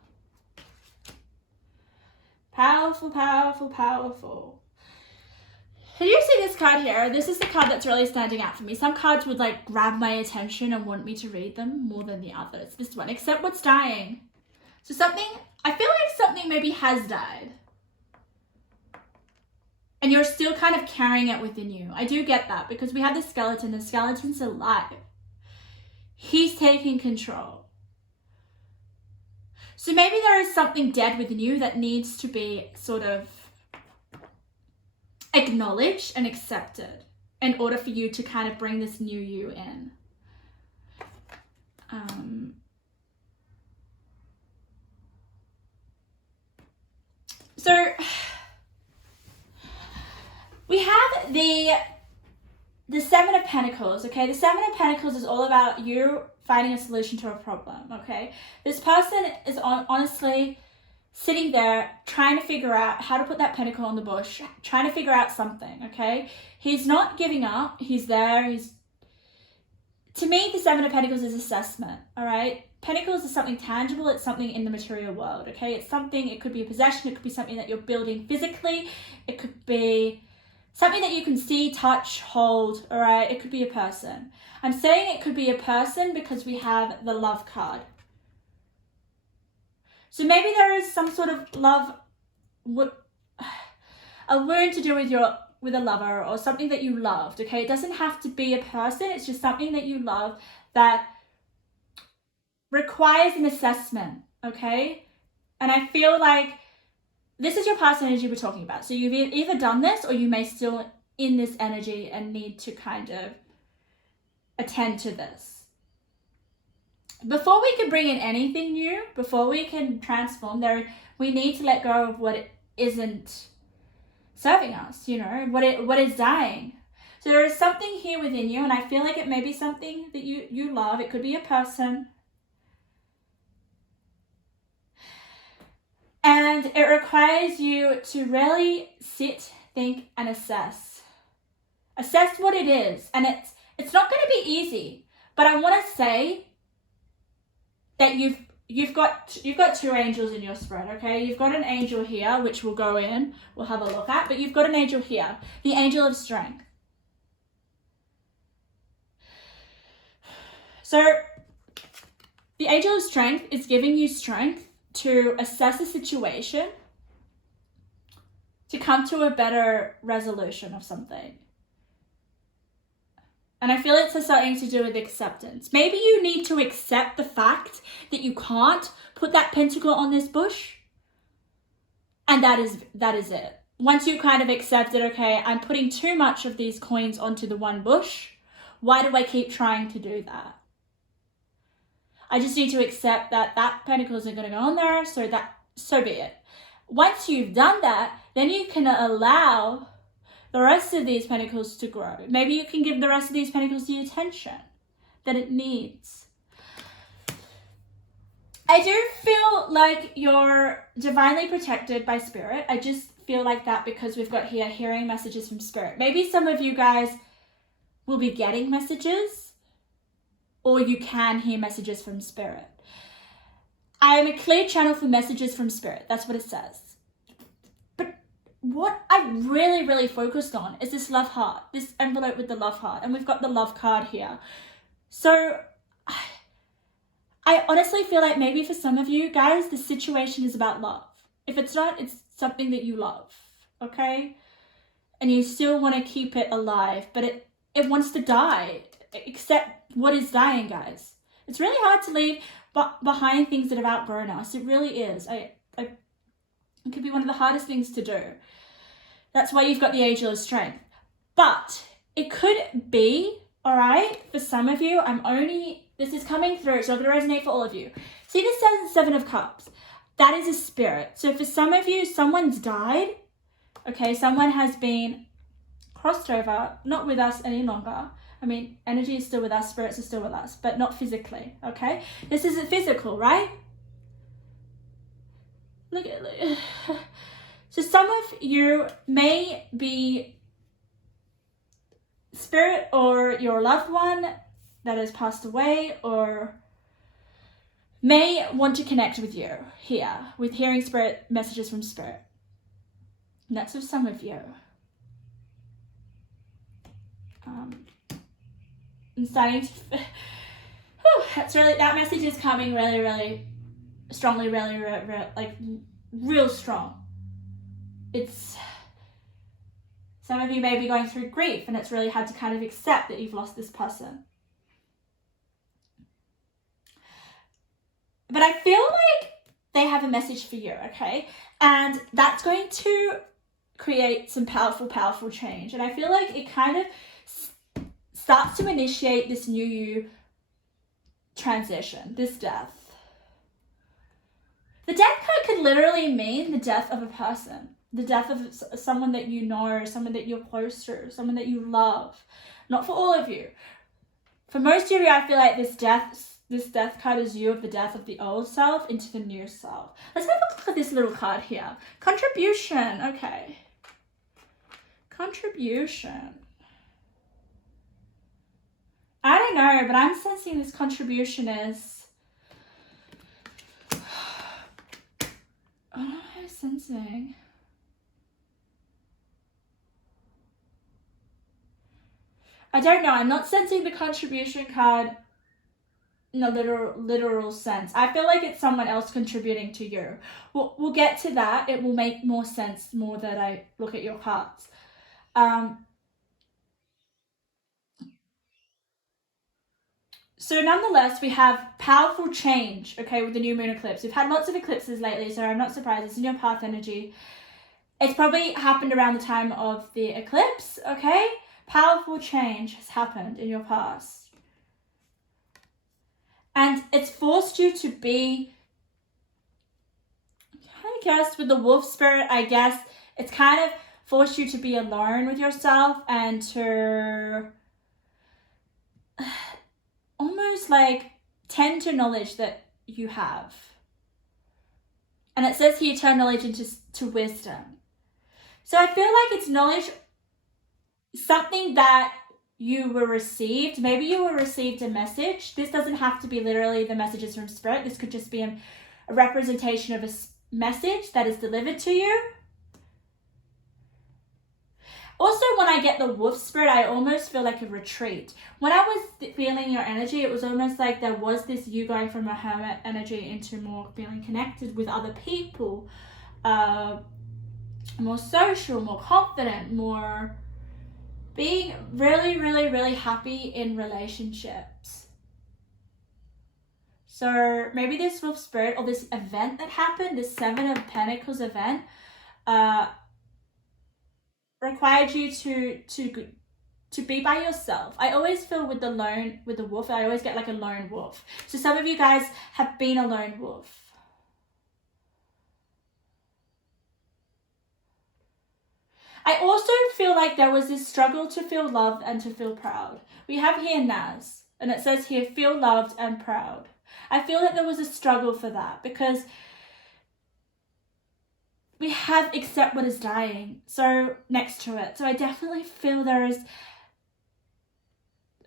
Powerful, powerful, powerful. Did you see this card here? This is the card that's really standing out for me. Some cards would like grab my attention and want me to read them more than the others. This one, accept what's dying. So I feel like something maybe has died. And you're still kind of carrying it within you. I do get that because we have the skeleton. The skeleton's alive. He's taking control. So maybe there is something dead within you that needs to be sort of acknowledged and accepted in order for you to kind of bring this new you in. So we have the 7 of Pentacles, okay? The 7 of Pentacles is all about you finding a solution to a problem, okay? This person is honestly sitting there trying to figure out how to put that pentacle on the bush, trying to figure out something, okay? He's not giving up. He's there. To me, the Seven of Pentacles is assessment, all right? Pentacles is something tangible. It's something in the material world, okay? It's something, it could be a possession. It could be something that you're building physically. It could be something that you can see, touch, hold, all right? It could be a person. I'm saying it could be a person because we have the Love card. So maybe there is some sort of love, a wound to do with a lover or something that you loved, okay? It doesn't have to be a person. It's just something that you love that requires an assessment, okay? And I feel like this is your past energy we're talking about. So you've either done this or you may still in this energy and need to kind of attend to this. Before we can bring in anything new, before we can transform, we need to let go of what isn't serving us, you know, what is dying. So there is something here within you, and I feel like it may be something that you love. It could be a person. And it requires you to really sit, think, and assess. Assess what it is. And it's not going to be easy, but I want to say that you've got two angels in your spread, okay? You've got an angel here, which we'll have a look at, but you've got an angel here, the angel of strength. So the angel of strength is giving you strength to assess a situation, to come to a better resolution of something. And I feel it's something to do with acceptance. Maybe you need to accept the fact that you can't put that pentacle on this bush. And that is it. Once you kind of accept it, okay, I'm putting too much of these coins onto the one bush. Why do I keep trying to do that? I just need to accept that pentacle isn't going to go on there, so be it. Once you've done that, then you can allow the rest of these pentacles to grow. Maybe you can give the rest of these pentacles the attention that it needs. I do feel like you're divinely protected by spirit. I just feel like that because we've got here hearing messages from spirit. Maybe some of you guys will be getting messages, or you can hear messages from spirit. I am a clear channel for messages from spirit. That's what it says. What I really, really focused on is this love heart, this envelope with the love heart. And we've got the love card here. So I honestly feel like maybe for some of you guys, the situation is about love. If it's not, it's something that you love, okay? And you still want to keep it alive, but it wants to die. Accept what is dying, guys. It's really hard to leave behind things that have outgrown us. It really is. It could be one of the hardest things to do. That's why you've got the angel of strength. But it could be, all right, for some of you, this is coming through, it's not going to resonate for all of you. See the Seven of Cups? That is a spirit. So for some of you, someone's died. Okay, someone has been crossed over, not with us any longer. I mean, energy is still with us, spirits are still with us, but not physically, okay? This isn't physical, right? Look at it. So some of you may be spirit or your loved one that has passed away, or may want to connect with you here with hearing spirit messages from spirit. And that's for some of you. I'm starting to that message is coming really, really strongly, really, like real strong. It's, some of you may be going through grief and it's really hard to kind of accept that you've lost this person. But I feel like they have a message for you, okay? And that's going to create some powerful, powerful change. And I feel like it kind of starts to initiate this new you transition, this death. The death card could literally mean the death of a person, the death of someone that you know, someone that you're close to, someone that you love. Not for all of you. For most of you, I feel like this death this death card is you of the death of the old self into the new self. Let's have a look at this little card here. Contribution. Okay. Contribution. I don't know, but I'm sensing this contribution is... I don't know what I'm sensing. I don't know. I'm not sensing the contribution card in a literal sense. I feel like it's someone else contributing to you. We'll get to that. It will make more sense more that I look at your cards. So nonetheless, we have powerful change, okay, with the new moon eclipse. We've had lots of eclipses lately, so I'm not surprised. It's in your path energy. It's probably happened around the time of the eclipse, okay? Powerful change has happened in your past. And it's forced you to be, I guess, with the wolf spirit, I guess, it's kind of forced you to be alone with yourself and to almost like tend to knowledge that you have. And it says here, turn knowledge into wisdom. So I feel like it's knowledge, something that you were received. Maybe you were received a message. This doesn't have to be literally the messages from spirit. This could just be a representation of a message that is delivered to you. Also, when I get the wolf spirit, I almost feel like a retreat. When I was feeling your energy, it was almost like there was this you going from a hermit energy into more feeling connected with other people, more social, more confident, more being really, really, really happy in relationships. So maybe this wolf spirit or this event that happened, this Seven of Pentacles event, required you to be by yourself. I always feel with the wolf, I always get like a lone wolf. So some of you guys have been a lone wolf. I also feel like there was this struggle to feel loved and to feel proud. We have here Naz, and it says here, feel loved and proud. I feel that there was a struggle for that because we have accept what is dying, so next to it. So I definitely feel there is,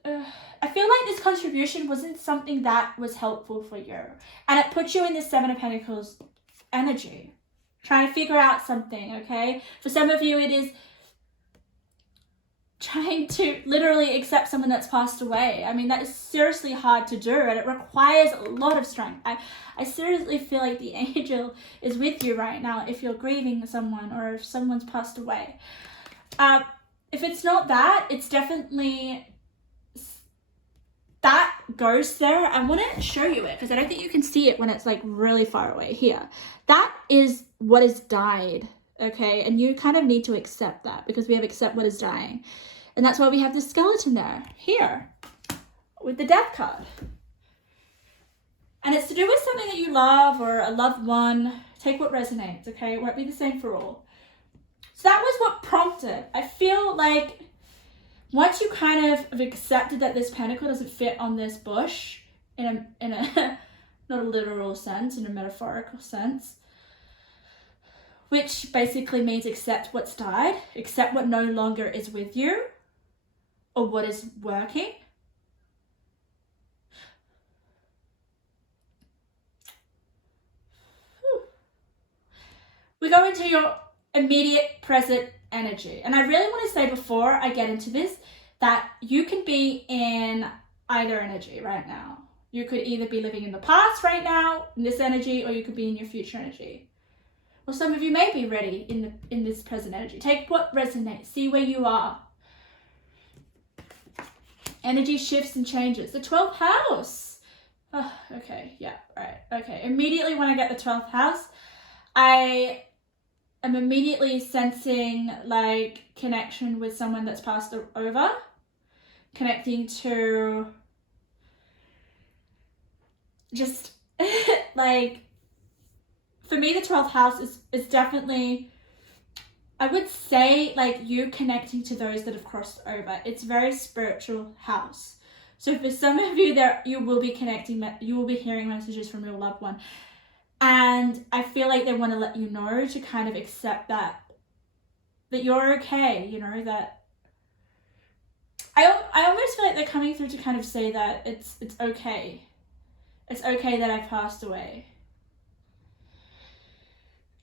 I feel like this contribution wasn't something that was helpful for you. And it puts you in this Seven of Pentacles energy, trying to figure out something, okay? For some of you, it is trying to literally accept someone that's passed away. I mean, that is seriously hard to do, and it requires a lot of strength. I seriously feel like the angel is with you right now if you're grieving someone or if someone's passed away. If it's not that, it's definitely that ghost there. I want to show you it because I don't think you can see it when it's like really far away. Here, that is what is died, okay? And you kind of need to accept that because we have accept what is dying. And that's why we have the skeleton there, here, with the death card. And it's to do with something that you love or a loved one. Take what resonates, okay? It won't be the same for all. So that was what prompted. I feel like once you kind of have accepted that this pentacle doesn't fit on this bush, in a not a literal sense, in a metaphorical sense, which basically means accept what's died, accept what no longer is with you, or what is working. We go into your immediate present energy. And I really want to say before I get into this, that you can be in either energy right now. You could either be living in the past right now, in this energy, or you could be in your future energy. Or some of you may be ready in this present energy. Take what resonates, see where you are. Energy shifts and changes. The 12th house. Oh, okay, yeah, right, okay. Immediately when I get the 12th house, I am immediately sensing like connection with someone that's passed over. Connecting to just like, for me, the 12th house is definitely, I would say, like you connecting to those that have crossed over. It's a very spiritual house So for some of you, you will be hearing messages from your loved one. And I feel like they want to let you know to kind of accept that you're okay, you know, that I almost feel like they're coming through to kind of say that it's okay. It's okay that I've passed away.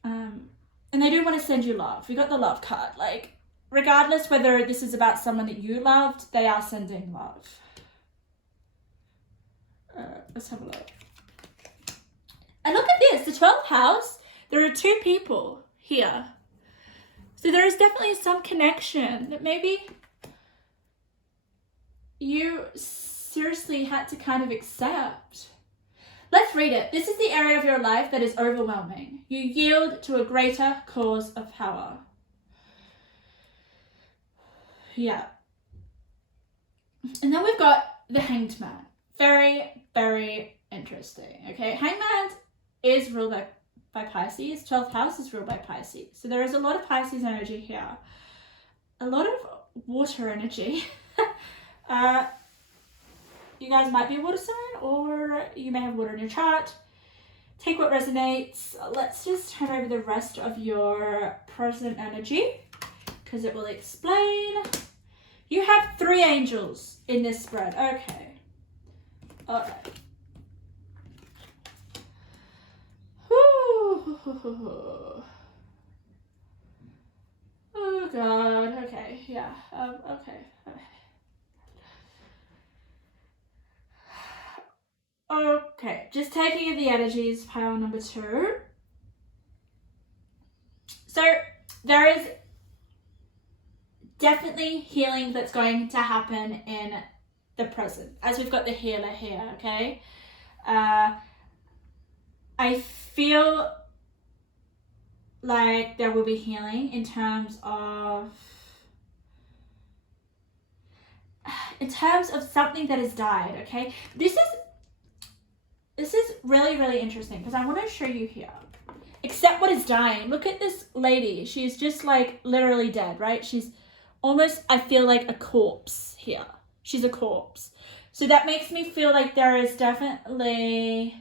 And they do want to send you love. We got the love card. Like, regardless whether this is about someone that you loved, they are sending love. Let's have a look. And look at this, the 12th house. There are 2 people here. So there is definitely some connection that maybe you seriously had to kind of accept. Let's read it. This is the area of your life that is overwhelming. You yield to a greater cause of power. Yeah. And then we've got the Hanged Man. Very, very interesting. Okay, Hanged Man is ruled by Pisces. 12th house is ruled by Pisces. So there is a lot of Pisces energy here. A lot of water energy. You guys might be a water sign, or you may have water in your chart. Take what resonates. Let's just turn over the rest of your present energy, because it will explain. You have 3 angels in this spread. Okay. Alright. Oh god. Okay. Yeah. Okay. Okay, just taking in the energies, pile number 2. So there is definitely healing that's going to happen in the present, as we've got the healer here, okay? I feel like there will be healing in terms of something that has died, okay? This is really, really interesting, because I want to show you here. Accept what is dying. Look at this lady. She's just like literally dead, right? She's almost, I feel like, a corpse here. She's a corpse. So that makes me feel like there is definitely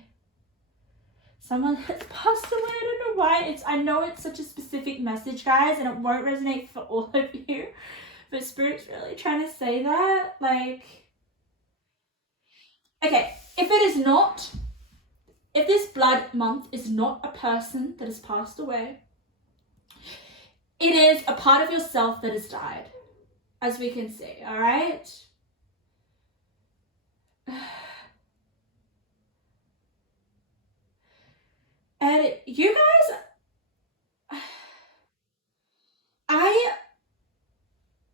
someone that's passed away. I don't know why. I know it's such a specific message, guys, and it won't resonate for all of you. But Spirit's really trying to say that. Like, okay, if this blood month is not a person that has passed away, it is a part of yourself that has died, as we can see, all right? And you guys,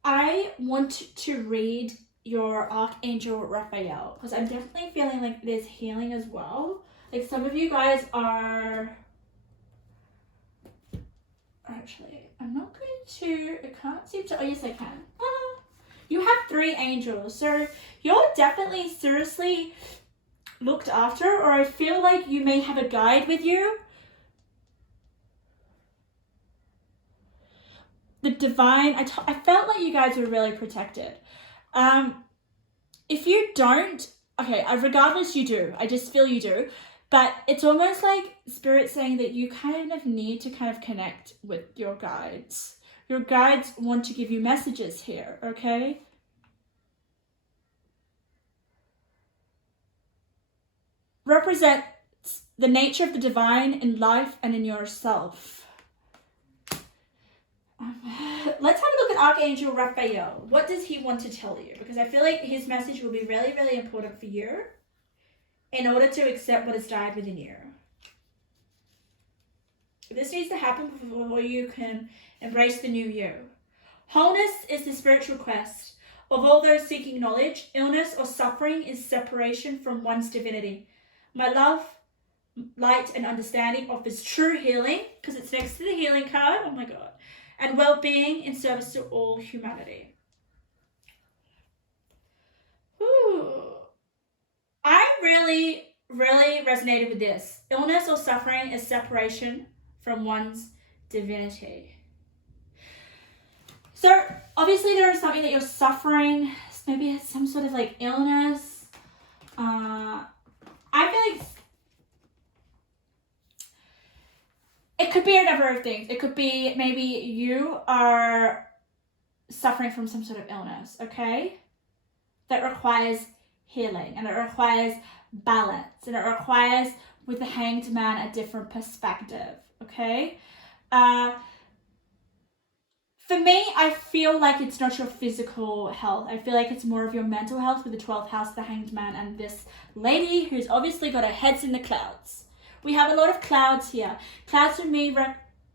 I want to read your Archangel Raphael, because I'm definitely feeling like there's healing as well. Like, some of you guys are, actually, I'm not going to, I can't seem to, oh yes I can. You have 3 angels, so you're definitely seriously looked after, or I feel like you may have a guide with you. The divine, I felt like you guys were really protected. If you don't, okay, regardless you do, I just feel you do. But it's almost like Spirit saying that you kind of need to kind of connect with your guides. Your guides want to give you messages here, okay? Represents the nature of the divine in life and in yourself. Let's have a look at Archangel Raphael. What does he want to tell you? Because I feel like his message will be really, really important for you in order to accept what has died within you. This needs to happen before you can embrace the new you. Wholeness is the spiritual quest of all those seeking knowledge. Illness or suffering is separation from one's divinity. My love, light, and understanding offers true healing, because it's next to the healing card. Oh my God. And well-being in service to all humanity. Ooh. I really, really resonated with this. Illness or suffering is separation from one's divinity. So obviously there is something that you're suffering maybe it's some sort of like illness. I feel like it could be a number of things. It could be maybe you are suffering from some sort of illness, okay? That requires healing, and it requires balance, and it requires, with the Hanged Man, a different perspective, okay? For me, I feel like it's not your physical health. I feel like it's more of your mental health with the 12th house, the Hanged Man, and this lady who's obviously got her heads in the clouds. We have a lot of clouds here. Clouds for me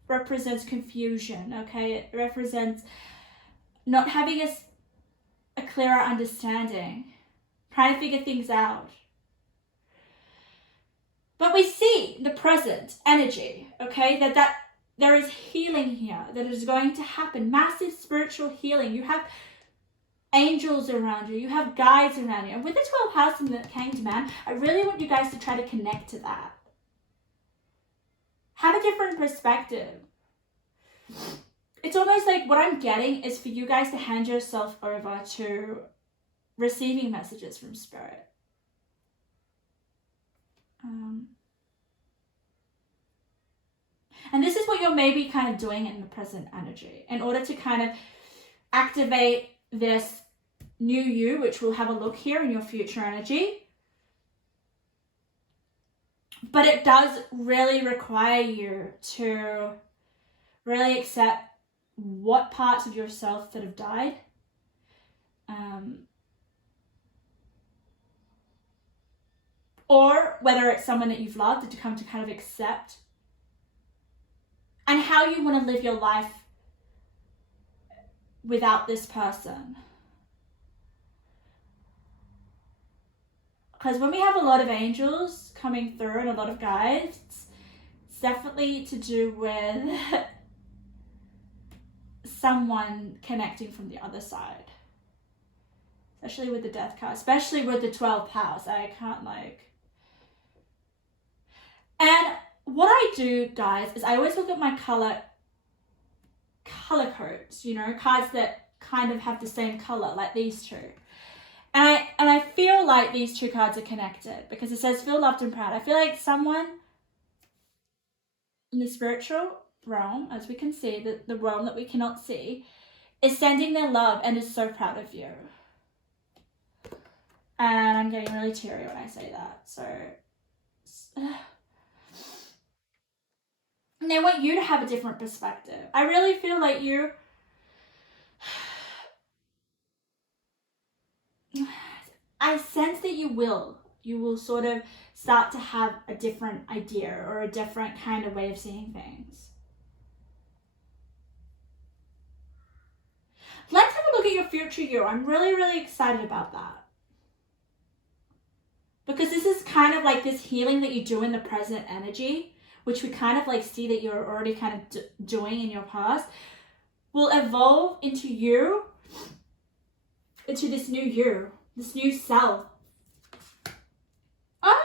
represents confusion, okay? It represents not having a clearer understanding, trying to figure things out. But we see the present energy, okay? That there is healing here that is going to happen. Massive spiritual healing. You have angels around you. You have guides around you. And with the 12th house and the Hanged Man, I really want you guys to try to connect to that. Have a different perspective. It's almost like what I'm getting is for you guys to hand yourself over to receiving messages from Spirit. And this is what you're maybe kind of doing in the present energy in order to kind of activate this new you, which we'll have a look here in your future energy. But it does really require you to really accept what parts of yourself that have died. Or whether it's someone that you've loved, to come to kind of accept. And how you want to live your life without this person. Because when we have a lot of angels coming through and a lot of guides, it's definitely to do with someone connecting from the other side. Especially with the Death card, especially with the 12th house. I can't And what I do, guys, is I always look at my color codes, you know, cards that kind of have the same color, like these two. And I feel like these two cards are connected because it says feel loved and proud. I feel like someone in the spiritual realm, as we can see, the realm that we cannot see, is sending their love and is so proud of you. And I'm getting really teary when I say that. So and they want you to have a different perspective. I really feel like I sense that you will sort of start to have a different idea or a different kind of way of seeing things. Let's have a look at your future you. I'm really, really excited about that. Because this is kind of like this healing that you do in the present energy, which we kind of like see that you're already kind of doing in your past, will evolve into you, into this new you, this new self. Oh,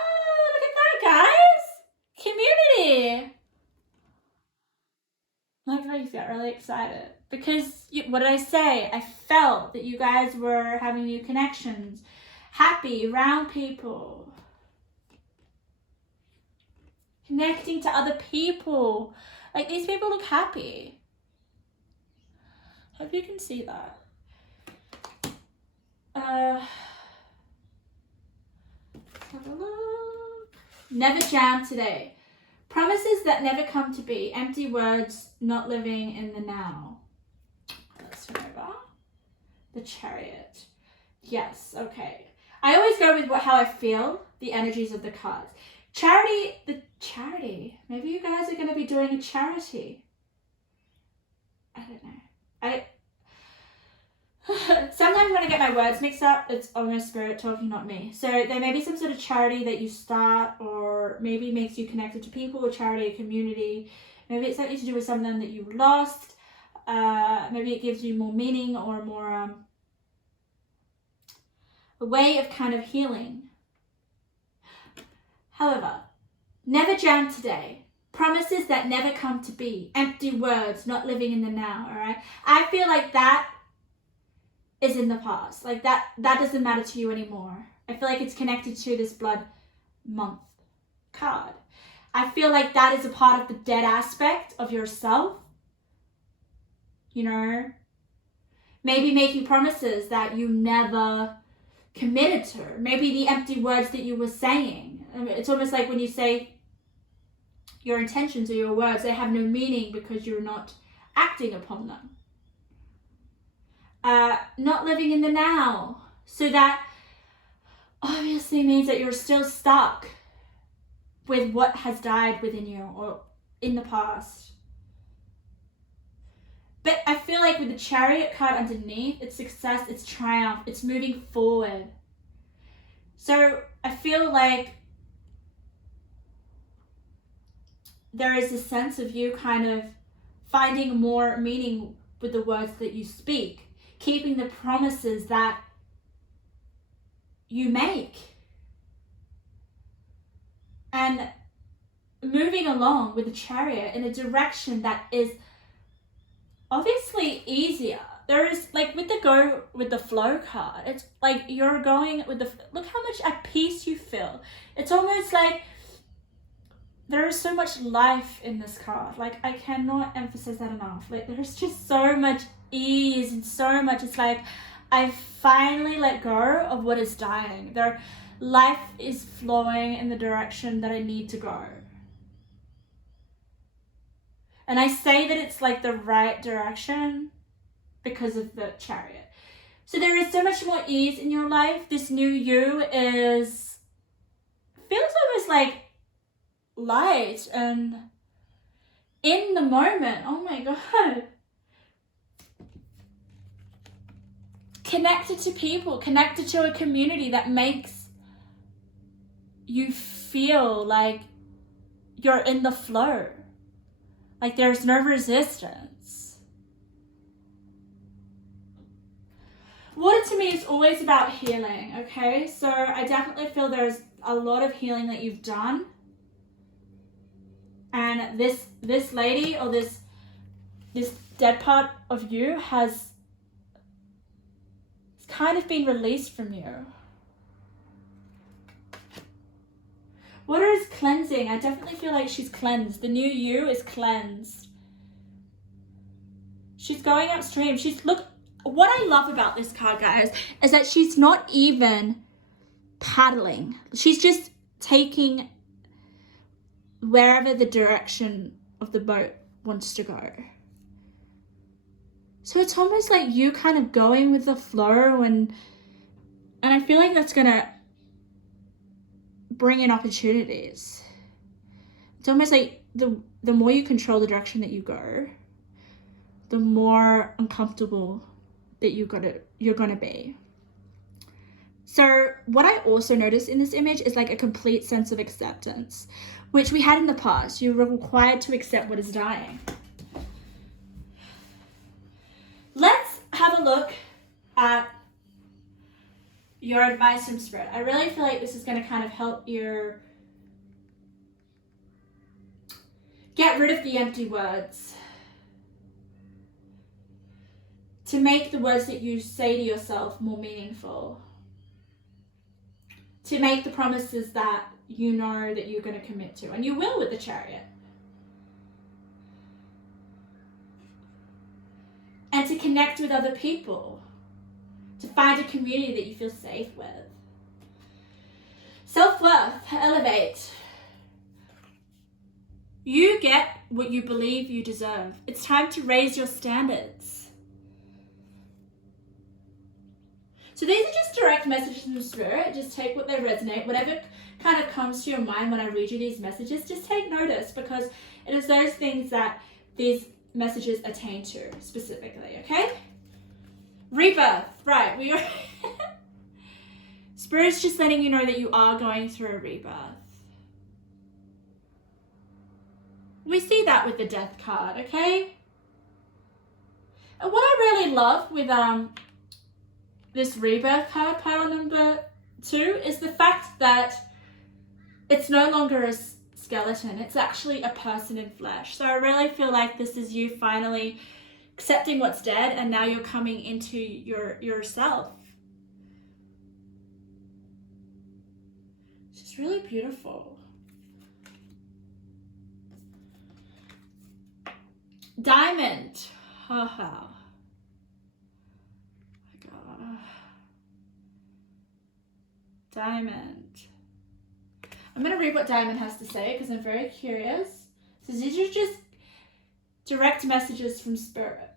look at that, guys! Community! Like, I just got really excited. Because, what did I say? I felt that you guys were having new connections, happy around people, connecting to other people. Like, these people look happy. Hope you can see that. Have a look. Never jam today. Promises that never come to be. Empty words, not living in the now. Let's turn over. The Chariot. Yes, okay. I always go with how I feel, the energies of the cards. Charity. Maybe you guys are going to be doing a charity. I don't know. Sometimes when I get my words mixed up, it's almost Spirit talking, not me. So there may be some sort of charity that you start, or maybe makes you connected to people, or charity, a community. Maybe it's something to do with something that you lost. Maybe it gives you more meaning or more a way of kind of healing. However, never jam today. Promises that never come to be. Empty words, not living in the now, all right? I feel like that is in the past. Like that doesn't matter to you anymore. I feel like it's connected to this blood month card. I feel like that is a part of the dead aspect of yourself. You know, maybe making promises that you never committed to. Maybe the empty words that you were saying. I mean, it's almost like when you say your intentions or your words, they have no meaning because you're not acting upon them. Not living in the now. So that obviously means that you're still stuck with what has died within you or in the past. But I feel like with the Chariot card underneath, it's success, it's triumph, it's moving forward. So I feel like there is a sense of you kind of finding more meaning with the words that you speak, keeping the promises that you make, and moving along with the Chariot in a direction that is obviously easier. There is, like, with the go with the flow card, it's like you're going with the, look how much at peace you feel. It's almost like there is so much life in this card. Like, I cannot emphasize that enough. Like, there's just so much ease and so much, it's like I finally let go of what is dying. Life is flowing in the direction that I need to go. And I say that it's like the right direction because of the Chariot. So there is so much more ease in your life. This new you feels almost like light and in the moment. Oh my God. Connected to people, connected to a community that makes you feel like you're in the flow. Like there's no resistance. Water to me is always about healing, okay? So I definitely feel there's a lot of healing that you've done. And this lady or this dead part of you has kind of been released from you. Water is cleansing. I definitely feel like she's cleansed. The new you is cleansed. She's going upstream. What I love about this card, guys, is that she's not even paddling. She's just taking wherever the direction of the boat wants to go. So it's almost like you kind of going with the flow, and I feel like that's gonna bring in opportunities. It's almost like the more you control the direction that you go, the more uncomfortable that you're gonna be. So what I also noticed in this image is like a complete sense of acceptance, which we had in the past. You were required to accept what is dying. Let's have a look at your advice from Spirit. I really feel like this is going to kind of help you get rid of the empty words, to make the words that you say to yourself more meaningful, to make the promises that you know that you're going to commit to, and you will with the Chariot. And to connect with other people, to find a community that you feel safe with. Self-worth, elevate. You get what you believe you deserve. It's time to raise your standards. So these are just direct messages from Spirit. Just take what they resonate. Whatever kind of comes to your mind when I read you these messages, just take notice, because it is those things that these messages attain to specifically, okay? Rebirth, right, we are Spirit's just letting you know that you are going through a rebirth. We see that with the Death card, okay? And what I really love with this Rebirth card, pile number 2, is the fact that it's no longer a skeleton, it's actually a person in flesh. So I really feel like this is you finally accepting what's dead, and now you're coming into yourself. It's just really beautiful. Diamond. Haha. Diamond. I'm going to read what Diamond has to say because I'm very curious. So these are just direct messages from Spirit.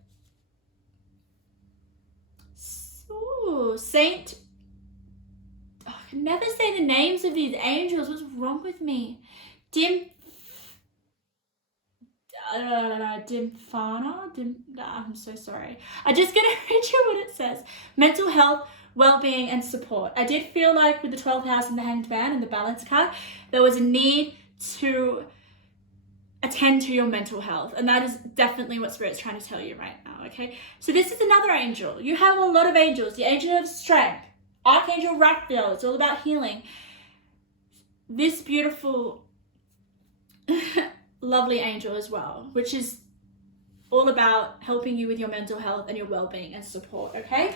Ooh, Saint. Oh, I can never say the names of these angels. What's wrong with me? Dimfana? I'm so sorry. I'm just going to read you what it says. Mental health, well-being and support. I did feel like with the 12th house and the Hanged Man and the balance card, there was a need to attend to your mental health, and that is definitely what Spirit's trying to tell you right now. Okay, so this is another angel. You have a lot of angels. The angel of strength, Archangel Raphael. It's all about healing. This beautiful lovely angel as well, which is all about helping you with your mental health and your well-being and support. Okay,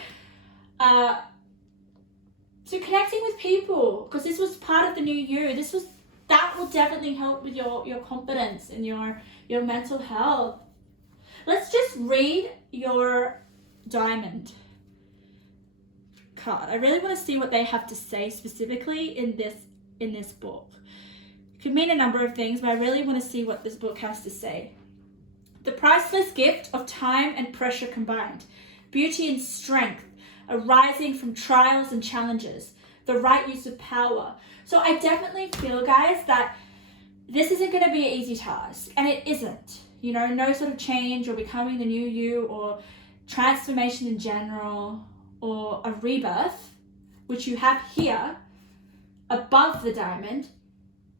so connecting with people, because this was part of the new you. That will definitely help with your confidence and your mental health. Let's just read your Diamond card. I really want to see what they have to say specifically in this book. It could mean a number of things, but I really want to see what this book has to say. The priceless gift of time and pressure combined, beauty and strength arising from trials and challenges, the right use of power. So I definitely feel, guys, that this isn't going to be an easy task, and it isn't. You know, no sort of change or becoming the new you or transformation in general or a rebirth, which you have here above the Diamond,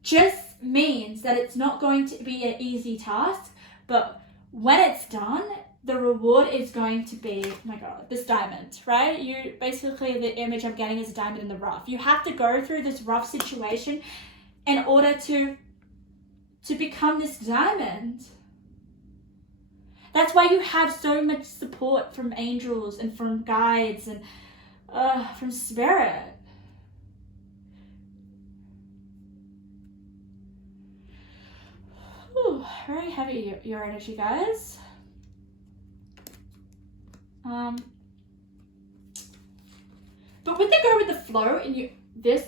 just means that it's not going to be an easy task, but when it's done, the reward is going to be, oh my God, this diamond, right? You basically, the image I'm getting is a diamond in the rough. You have to go through this rough situation in order to become this diamond. That's why you have so much support from angels and from guides and from Spirit. Ooh, very heavy, your energy, guys. But when they go with the flow in this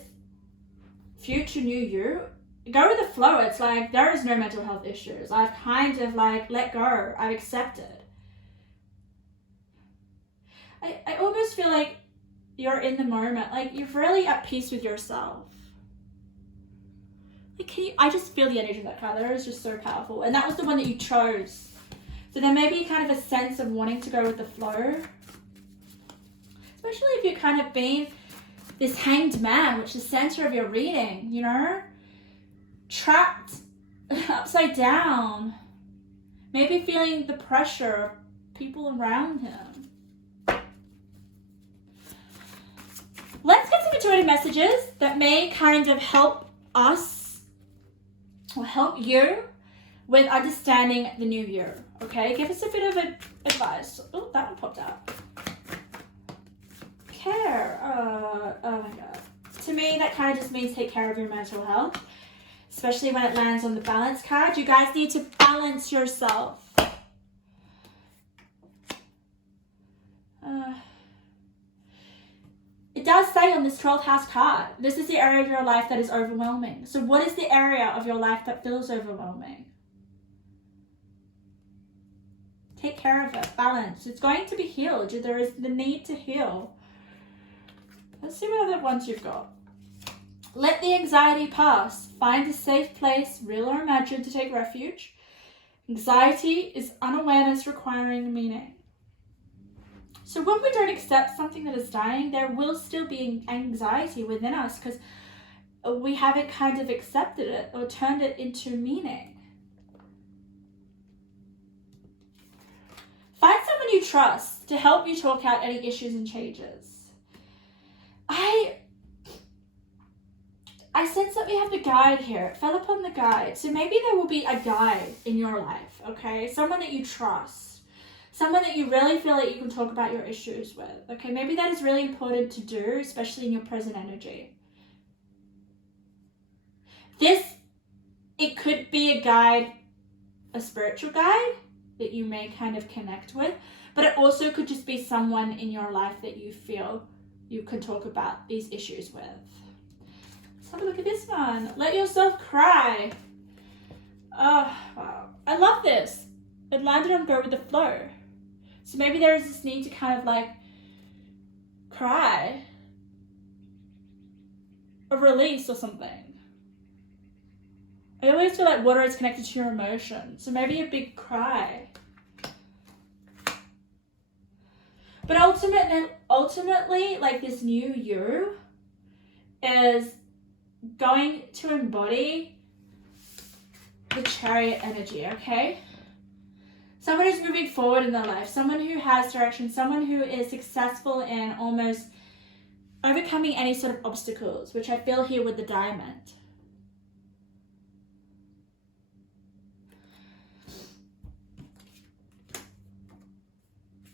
future new you, go with the flow. It's like there is no mental health issues. I've kind of like let go. I've accepted. I almost feel like you're in the moment. Like you're really at peace with yourself. Like I just feel the energy of that card. That is just so powerful. And that was the one that you chose. So there may be kind of a sense of wanting to go with the flow. Especially if you've kind of been this Hanged Man, which is the center of your reading, you know? Trapped upside down. Maybe feeling the pressure of people around him. Let's get some intuitive messages that may kind of help us or help you with understanding the new year. Okay, give us a bit of advice. Oh, that one popped out. Care. Oh my God. To me, that kind of just means take care of your mental health, especially when it lands on the balance card. You guys need to balance yourself. It does say on this 12th house card, this is the area of your life that is overwhelming. So what is the area of your life that feels overwhelming? Take care of it. Balance. It's going to be healed. There is the need to heal. Let's see what other ones you've got. Let the anxiety pass. Find a safe place, real or imagined, to take refuge. Anxiety is unawareness requiring meaning. So when we don't accept something that is dying, there will still be anxiety within us because we haven't kind of accepted it or turned it into meaning. Find someone you trust to help you talk out any issues and changes. I sense that we have the guide here. It fell upon the guide. So maybe there will be a guide in your life, okay? Someone that you trust. someone that you really feel like you can talk about your issues with. Okay, maybe that is really important to do, especially in your present energy. It could be a guide, a spiritual guide that you may kind of connect with, but it also could just be someone in your life that you feel you can talk about these issues with. Let's have a look at this one. Let yourself cry. Oh, wow. I love this. It landed on go with the flow. So maybe there is this need to kind of like cry, a release or something. I always feel like water is connected to your emotions. So maybe a big cry. But ultimately, like this new you is going to embody the Chariot energy, okay? Someone who's moving forward in their life, someone who has direction, someone who is successful in almost overcoming any sort of obstacles, which I feel here with the diamond.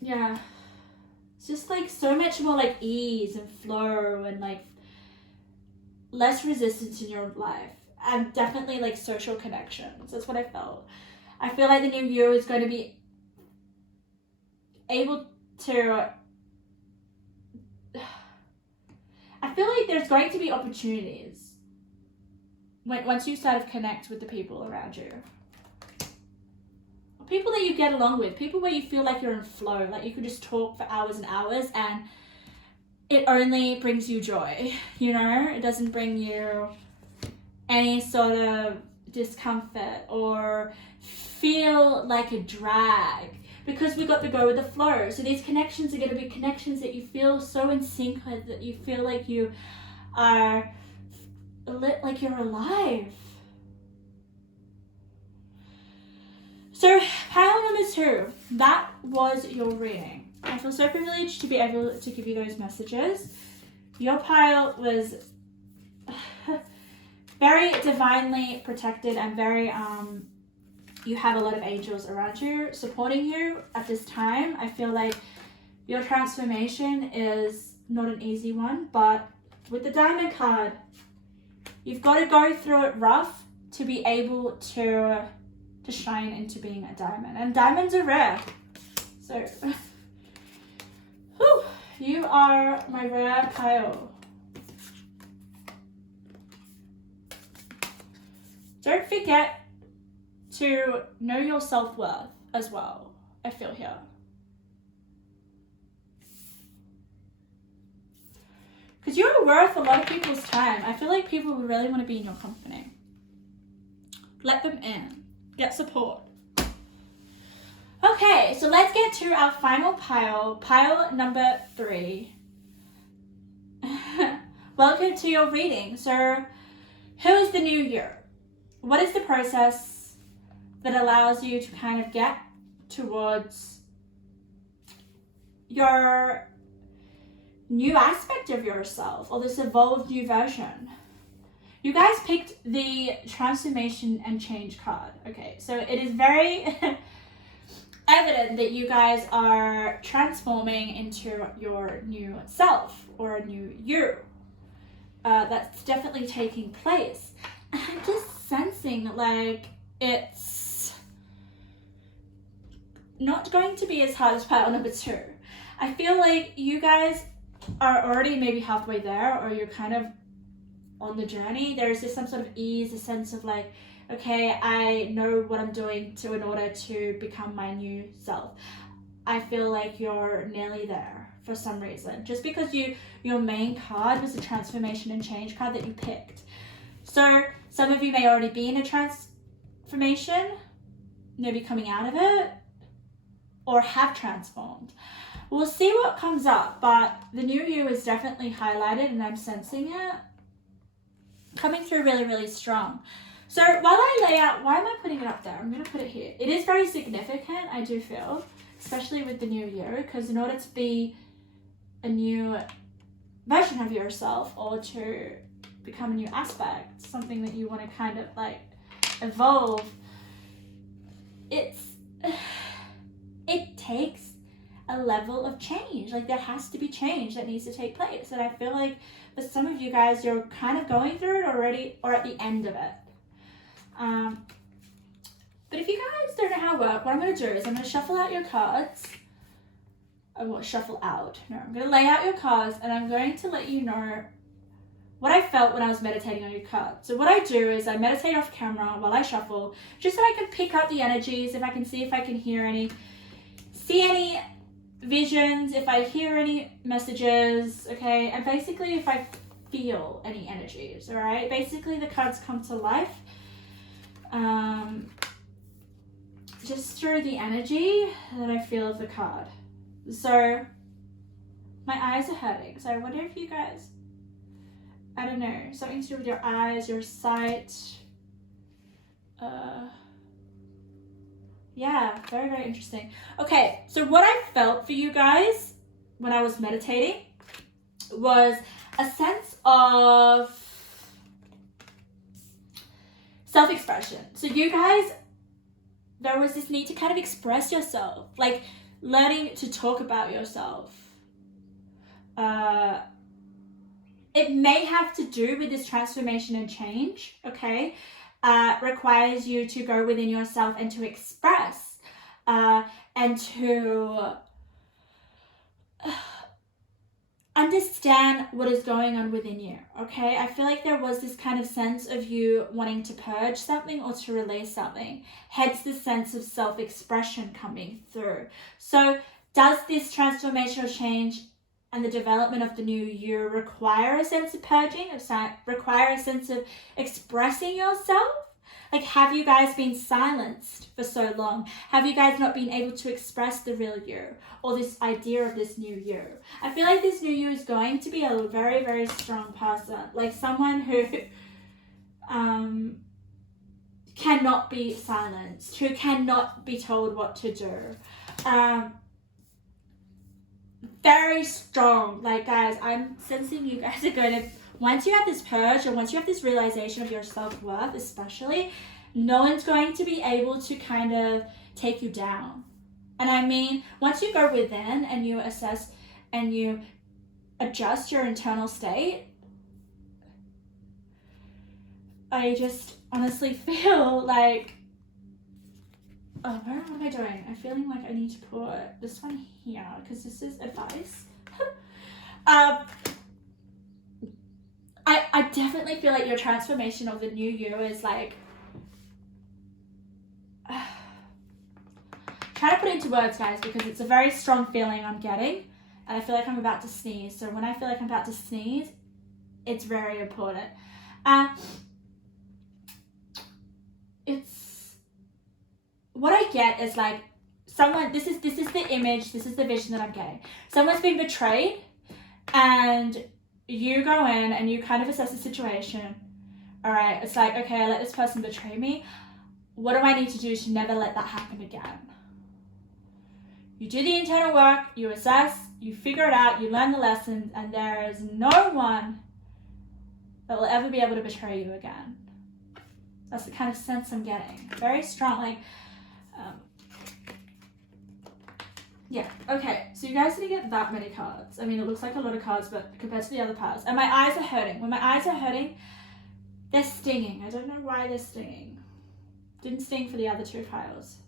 Yeah, it's just like so much more like ease and flow and like less resistance in your life, and definitely like social connections. That's what I felt. I feel like the new you is going to be able to, I feel like there's going to be opportunities once you start to connect with the people around you. People that you get along with, people where you feel like you're in flow, like you could just talk for hours and hours and it only brings you joy, you know? It doesn't bring you any sort of discomfort or feel like a drag, because we got to go with the flow. So these connections are going to be connections that you feel so in sync with, that you feel like you are like you're alive. So pile number 2, that was your reading. I feel so privileged to be able to give you those messages. Your pile was very divinely protected and very, you have a lot of angels around you supporting you at this time. I feel like your transformation is not an easy one, but with the diamond card, you've got to go through it rough to be able to shine into being a diamond. And diamonds are rare. So, whew, you are my rare pile. Don't forget to know your self-worth as well, I feel here. Because you're worth a lot of people's time. I feel like people would really want to be in your company. Let them in. Get support. Okay, so let's get to our final pile. Pile number 3. Welcome to your reading. So, who is the new you? What is the process that allows you to kind of get towards your new aspect of yourself, or this evolved new version? You guys picked the transformation and change card. Okay, so it is very evident that you guys are transforming into your new self or a new you. That's definitely taking place. I'm just sensing like it's not going to be as hard as pile number 2. I feel like you guys are already maybe halfway there, or you're kind of on the journey. There's just some sort of ease, a sense of like, okay, I know what I'm doing in order to become my new self. I feel like you're nearly there for some reason, just because your main card was a transformation and change card that you picked. So some of you may already be in a transformation, maybe coming out of it, or have transformed. We'll see what comes up, but the new you is definitely highlighted, and I'm sensing it coming through really, really strong. So while I lay out, why am I putting it up there? I'm going to put it here. It is very significant, I do feel, especially with the new year, because in order to be a new version of yourself, or to become a new aspect, something that you want to kind of like evolve, it takes a level of change. Like there has to be change that needs to take place. And I feel like for some of you guys, you're kind of going through it already or at the end of it. But if you guys don't know how it works, what I'm going to do is I'm going to shuffle out your cards. I won't shuffle out. No, I'm going to lay out your cards and I'm going to let you know what I felt when I was meditating on your cards. So what I do is I meditate off camera while I shuffle, just so I can pick up the energies, if I can see if I can hear any, see any visions, if I hear any messages, okay? And basically if I feel any energies, all right? Basically the cards come to life just through the energy that I feel of the card. So my eyes are hurting. So I wonder if you guys, I don't know, something to do with your eyes, your sight. Yeah, very, very interesting. Okay, so what I felt for you guys when I was meditating was a sense of self-expression. So you guys, there was this need to kind of express yourself, like learning to talk about yourself. It may have to do with this transformation and change, okay? Requires you to go within yourself and to express and to understand what is going on within you, okay? I feel like there was this kind of sense of you wanting to purge something or to release something, hence the sense of self-expression coming through. So does this transformational change and the development of the new you require a sense of purging, require a sense of expressing yourself? Like, have you guys been silenced for so long? Have you guys not been able to express the real you or this idea of this new you? I feel like this new you is going to be a very, very strong person, like someone who cannot be silenced, who cannot be told what to do. Very strong. Like, guys, I'm sensing you guys are going to, once you have this purge or once you have this realization of your self-worth especially, no one's going to be able to kind of take you down. And I mean, once you go within and you assess and you adjust your internal state, I just honestly feel like, oh, where am I doing? I'm feeling like I need to put this one here because this is advice. I definitely feel like your transformation of the new you is like, try to put it into words, guys, because it's a very strong feeling I'm getting, and I feel like I'm about to sneeze. So when I feel like I'm about to sneeze, it's very important. It's what I get is like someone. This is the image. This is the vision that I'm getting. Someone's been betrayed, and you go in and you kind of assess the situation. All right, it's like, okay, I let this person betray me. What do I need to do to never let that happen again? You do the internal work, you assess, you figure it out, you learn the lessons, and there is no one that will ever be able to betray you again. That's the kind of sense I'm getting. Very strong, like, yeah, okay, so you guys didn't get that many cards. I mean, it looks like a lot of cards, but compared to the other piles. And my eyes are hurting. When my eyes are hurting, they're stinging. I don't know why they're stinging. Didn't sting for the other two piles.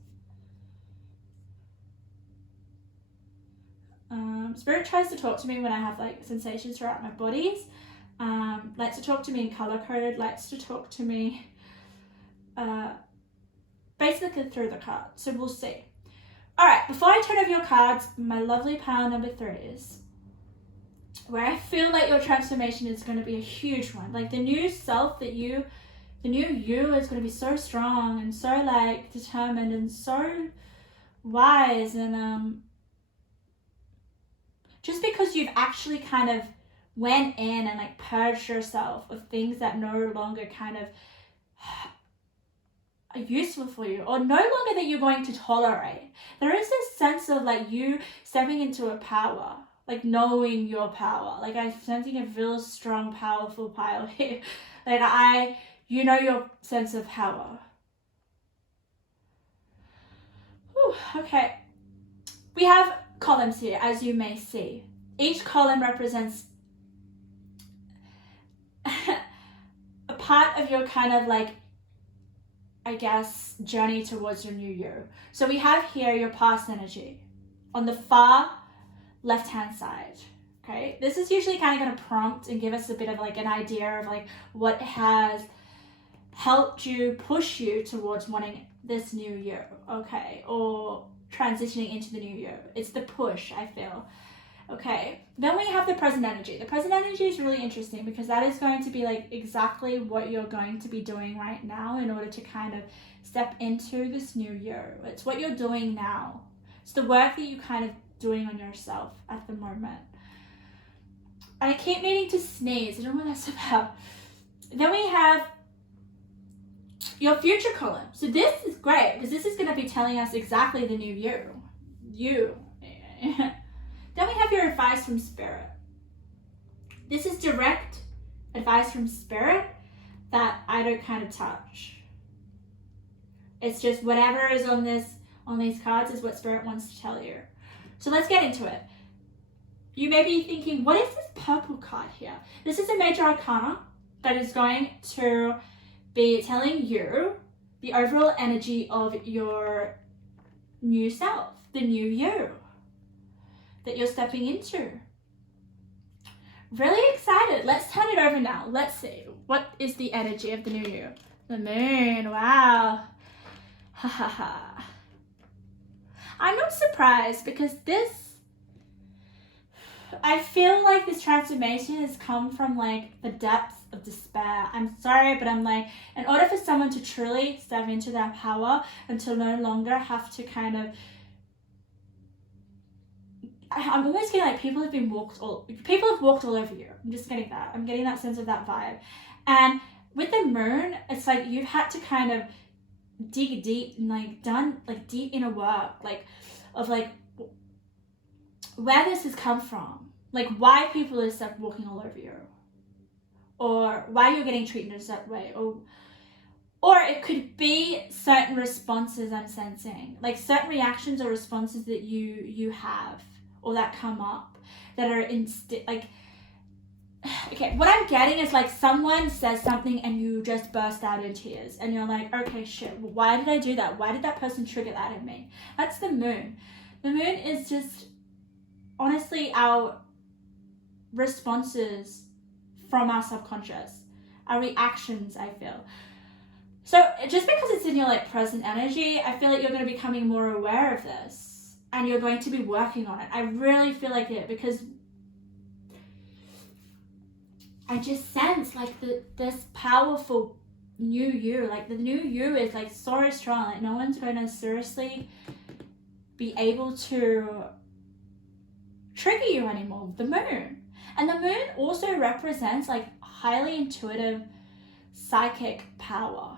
Spirit tries to talk to me when I have like sensations throughout my bodies. Likes to talk to me in color coded. Likes to talk to me basically through the card. So we'll see. All right, before I turn over your cards, my lovely pile number 3s, where I feel like your transformation is going to be a huge one. Like the new self that you, the new you is going to be so strong and so like determined and so wise. And just because you've actually kind of went in and like purged yourself of things that no longer kind of are useful for you or no longer that you're going to tolerate. There is this sense of like you stepping into a power, like knowing your power. Like I'm sensing a real strong, powerful pile here. Like you know your sense of power. Whew, okay. we have columns here, as you may see. Each column represents a part of your kind of like, I guess, journey towards your new year. So we have here your past energy on the far left-hand side. Okay, this is usually kind of going to prompt and give us a bit of like an idea of like what has helped you, push you towards wanting this new year, okay, or transitioning into the new year. It's the push, I feel. Okay, then we have the present energy. The present energy is really interesting because that is going to be like exactly what you're going to be doing right now in order to kind of step into this new year. It's what you're doing now. It's the work that you kind of doing on yourself at the moment. And I keep needing to sneeze. I don't know what that's about. Then we have your future column. So this is great because this is going to be telling us exactly the new year. You. Then we have your advice from spirit. This is direct advice from spirit that I don't kind of touch. It's just whatever is on these cards is what spirit wants to tell you. So let's get into it. You may be thinking, what is this purple card here? This is a major arcana that is going to be telling you the overall energy of your new self, the new you that you're stepping into. Really excited. Let's turn it over now. Let's see. What is the energy of the new you? The moon. Wow. Ha ha ha. I'm not surprised because I feel like this transformation has come from like the depths of despair. I'm sorry, but I'm like, in order for someone to truly step into their power and to no longer have to kind of, I'm almost getting like people have walked all over you. I'm just getting that. I'm getting that sense of that vibe. And with the moon, it's like you've had to kind of dig deep and like done like deep inner work, like of like where this has come from, like why people are stuck walking all over you, or why you're getting treated in a certain way, or it could be certain responses I'm sensing, like certain reactions or responses that you have or that come up that are like, okay, what I'm getting is like someone says something and you just burst out in tears and you're like, okay, shit, why did I do that? Why did that person trigger that in me? That's the moon. The moon is just honestly our responses from our subconscious, our reactions, I feel. So just because it's in your like present energy, I feel like you're going to be becoming more aware of this and you're going to be working on it. I really feel like it because I just sense like this powerful new you, like the new you is like so strong, like no one's going to seriously be able to trigger you anymore. The moon. And the moon also represents like highly intuitive psychic power.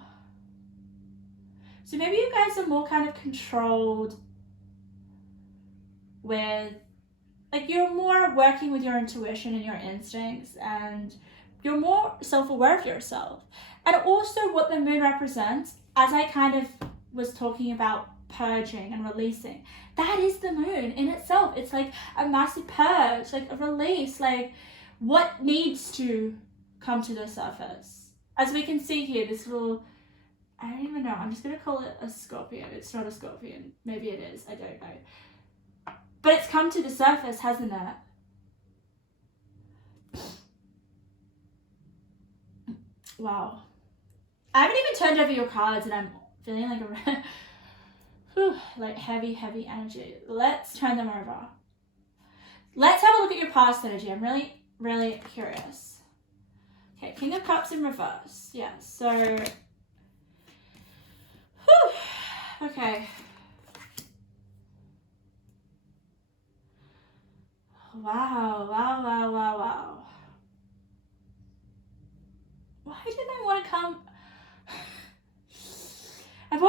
So maybe you guys are more kind of controlled with, like you're more working with your intuition and your instincts and you're more self-aware of yourself. And also what the moon represents, as I kind of was talking about purging and releasing, that is the moon in itself. It's like a massive purge, like a release, like what needs to come to the surface. As we can see here, this little, I don't even know, I'm just going to call it a scorpion. It's not a scorpion. Maybe it is. I don't know. But it's come to the surface, hasn't it? Wow. I haven't even turned over your cards and I'm feeling like like heavy energy. Let's turn them over. Let's have a look at your past energy. I'm really, really curious. Okay, King of Cups in reverse. Yeah, so, okay. Wow. Why didn't I want to come? I'm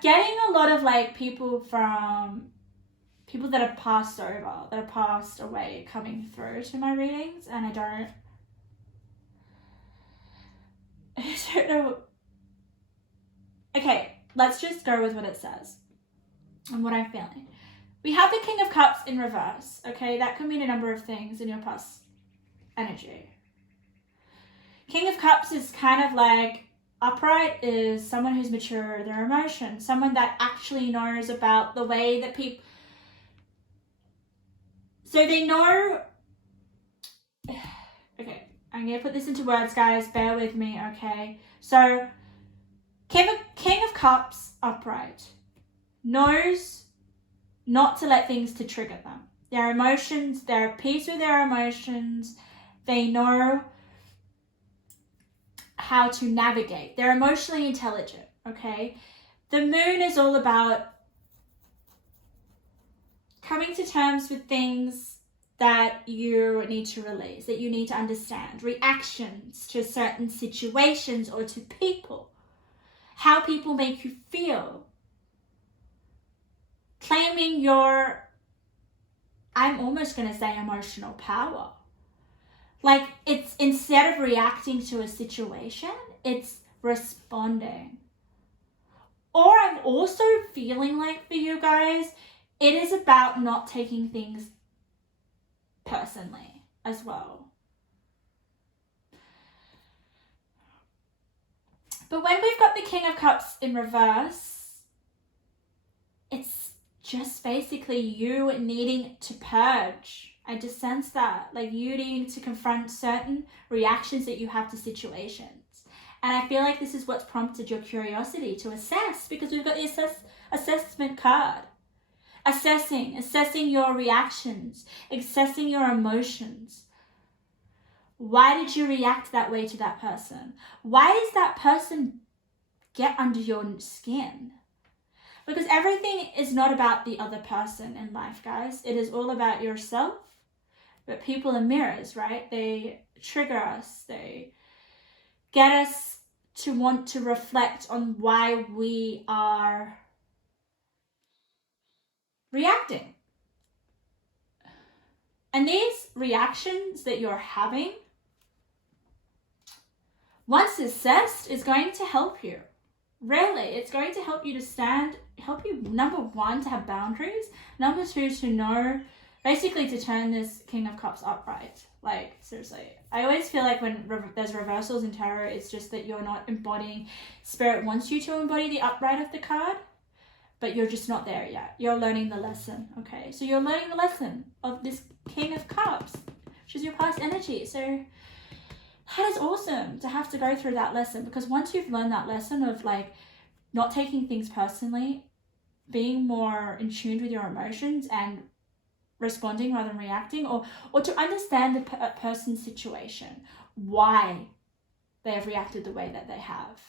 getting a lot of like people that have passed over, that have passed away coming through to my readings, and I don't know. Okay, let's just go with what it says and what I'm feeling. we have the King of Cups in reverse, okay? That can mean a number of things in your past energy. King of Cups is kind of like, upright is someone who's mature in their emotions, someone that actually knows about the way that people, so they know, okay, I'm going to put this into words, guys, bear with me, okay? So, King of Cups, upright, knows not to let things to trigger them. Their emotions, they're at peace with their emotions. They know how to navigate. They're emotionally intelligent, okay? The moon is all about coming to terms with things that you need to release, that you need to understand, reactions to certain situations or to people, how people make you feel, claiming your, I'm almost going to say, emotional power. Like, it's instead of reacting to a situation, it's responding. Or I'm also feeling like, for you guys, it is about not taking things personally as well. But when we've got the King of Cups in reverse, it's just basically you needing to purge. I just sense that, like, you needing to confront certain reactions that you have to situations. And I feel like this is what's prompted your curiosity to assess, because we've got the assessment card. Assessing your reactions, assessing your emotions. Why did you react that way to that person? Why does that person get under your skin? Because everything is not about the other person in life, guys. It is all about yourself. But people are mirrors, right? They trigger us. They get us to want to reflect on why we are reacting. And these reactions that you're having, once assessed, is going to help you. Really, it's going to help you to help you, number one, to have boundaries. Number two, to know, basically to turn this King of Cups upright. Like, seriously. I always feel like when there's reversals in tarot, it's just that you're not embodying, Spirit wants you to embody the upright of the card, but you're just not there yet. You're learning the lesson, okay? So you're learning the lesson of this King of Cups, which is your past energy. So that is awesome to have to go through that lesson, because once you've learned that lesson of, like, not taking things personally, being more in tune with your emotions and responding rather than reacting, or to understand the person's situation, why they have reacted the way that they have.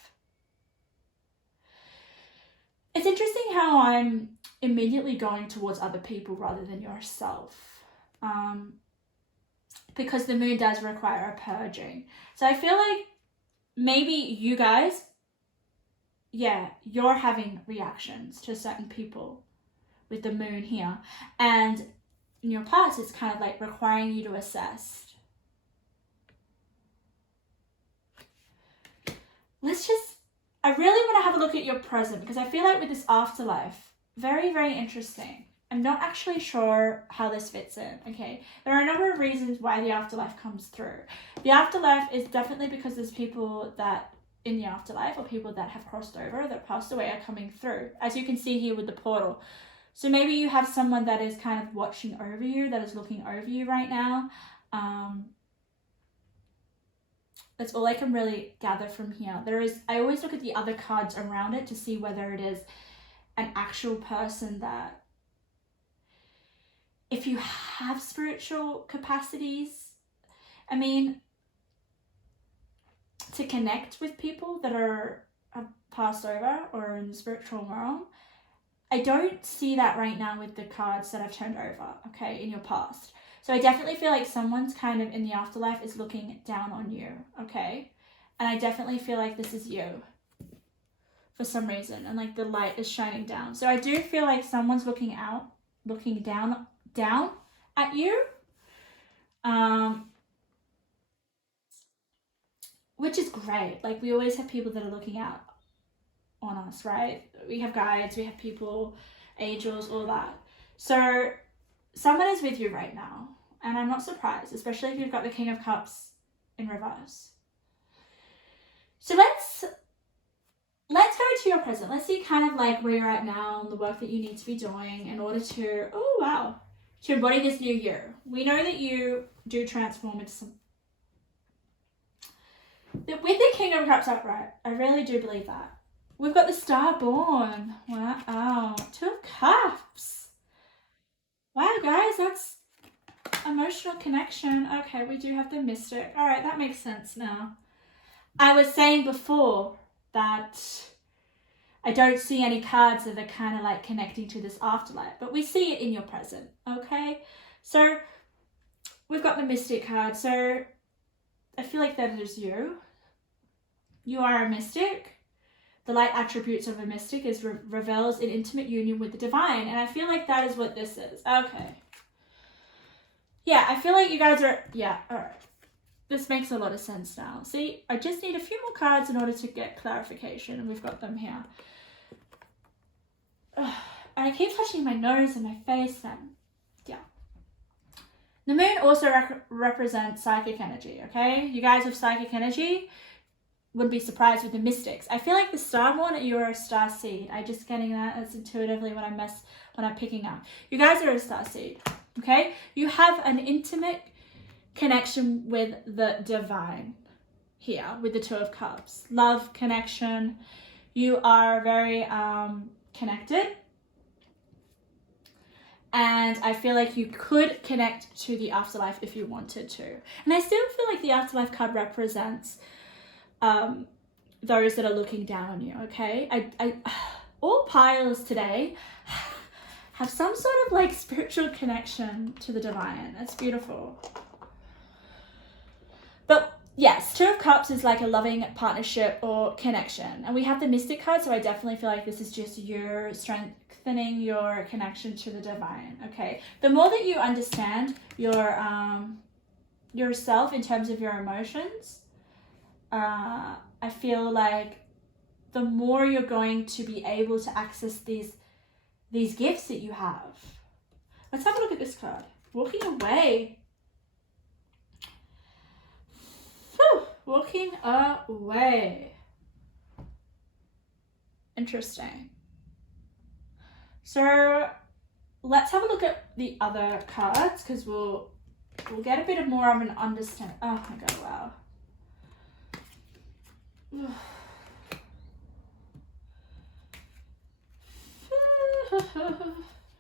It's interesting how I'm immediately going towards other people rather than yourself. Because the moon does require a purging. So I feel like maybe you guys, yeah, you're having reactions to certain people with the moon here. And in your past, it's kind of like requiring you to assess. I really want to have a look at your present, because I feel like with this afterlife, very, very interesting. I'm not actually sure how this fits in, okay? There are a number of reasons why the afterlife comes through. The afterlife is definitely because there's people that in the afterlife, or people that have crossed over, that passed away, are coming through, as you can see here with the portal. So maybe you have someone that is kind of watching over you, that is looking over you right now. That's all I can really gather from here. I always look at the other cards around it to see whether it is an actual person that, if you have spiritual capacities, I mean, to connect with people that have passed over or in the spiritual realm, I don't see that right now with the cards that I've turned over, okay, in your past. So I definitely feel like someone's kind of in the afterlife is looking down on you, okay? And I definitely feel like this is you for some reason, and like the light is shining down. So I do feel like someone's looking down at you, which is great. Like, we always have people that are looking out on us, right? We have guides, we have people, angels, all that. So someone is with you right now, and I'm not surprised, especially if you've got the King of Cups in reverse. So let's go to your present. Let's see kind of like where you're at now and the work that you need to be doing in order to, to embody this new year. We know that you do transform into some. With the King of Cups upright, I really do believe that. We've got the Star Born. Wow. 2 of Cups. Wow, guys, that's emotional connection. Okay, we do have the Mystic. All right, that makes sense now. I was saying before that I don't see any cards that are kind of like connecting to this afterlife, but we see it in your present, okay? So we've got the Mystic card. So I feel like that is you. You are a mystic. The light attributes of a mystic is reveals an intimate union with the divine. And I feel like that is what this is. Okay. Yeah, I feel like you guys are, all right. This makes a lot of sense now. See, I just need a few more cards in order to get clarification, and we've got them here. And I keep touching my nose and my face, and yeah. The moon also represents psychic energy, okay? You guys with psychic energy wouldn't be surprised with the mystics. I feel like the Star Born, you're a star seed. I'm just getting that. That's intuitively what I'm picking up. You guys are a star seed, okay? You have an intimate connection with the divine here with the 2 of Cups. Love, connection. You are very connected. And I feel like you could connect to the afterlife if you wanted to. And I still feel like the afterlife card represents those that are looking down on you, okay? All piles today have some sort of like spiritual connection to the divine. That's beautiful. But yes, 2 of Cups is like a loving partnership or connection. And we have the Mystic card, so I definitely feel like this is just your strengthening your connection to the divine, okay? The more that you understand your yourself in terms of your emotions, I feel like the more you're going to be able to access these gifts that you have. Let's have a look at this card. Walking away. Whew. Walking away. Interesting. So let's have a look at the other cards, because we'll get a bit more of an understanding. Oh my god, wow.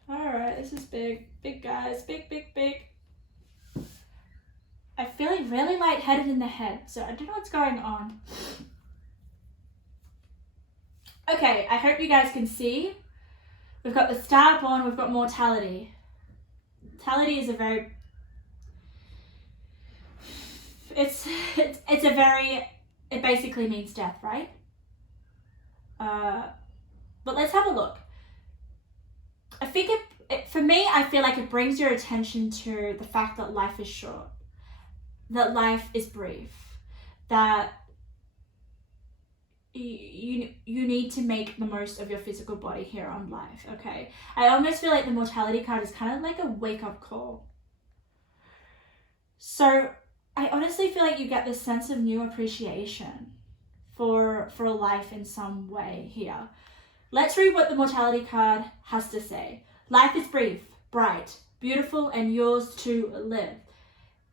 Alright, this is big. Big, guys. Big, big, big. I'm feeling really lightheaded in the head, so I don't know what's going on. Okay, I hope you guys can see. We've got the Star Born, we've got mortality. Mortality is a very... It's a very... It basically means death, right? But let's have a look. I think for me, I feel like it brings your attention to the fact that life is short, that life is brief, that you need to make the most of your physical body here on life, okay? I almost feel like the mortality card is kind of like a wake-up call. So I honestly feel like you get this sense of new appreciation for life in some way here. Let's read what the mortality card has to say. Life is brief, bright, beautiful, and yours to live.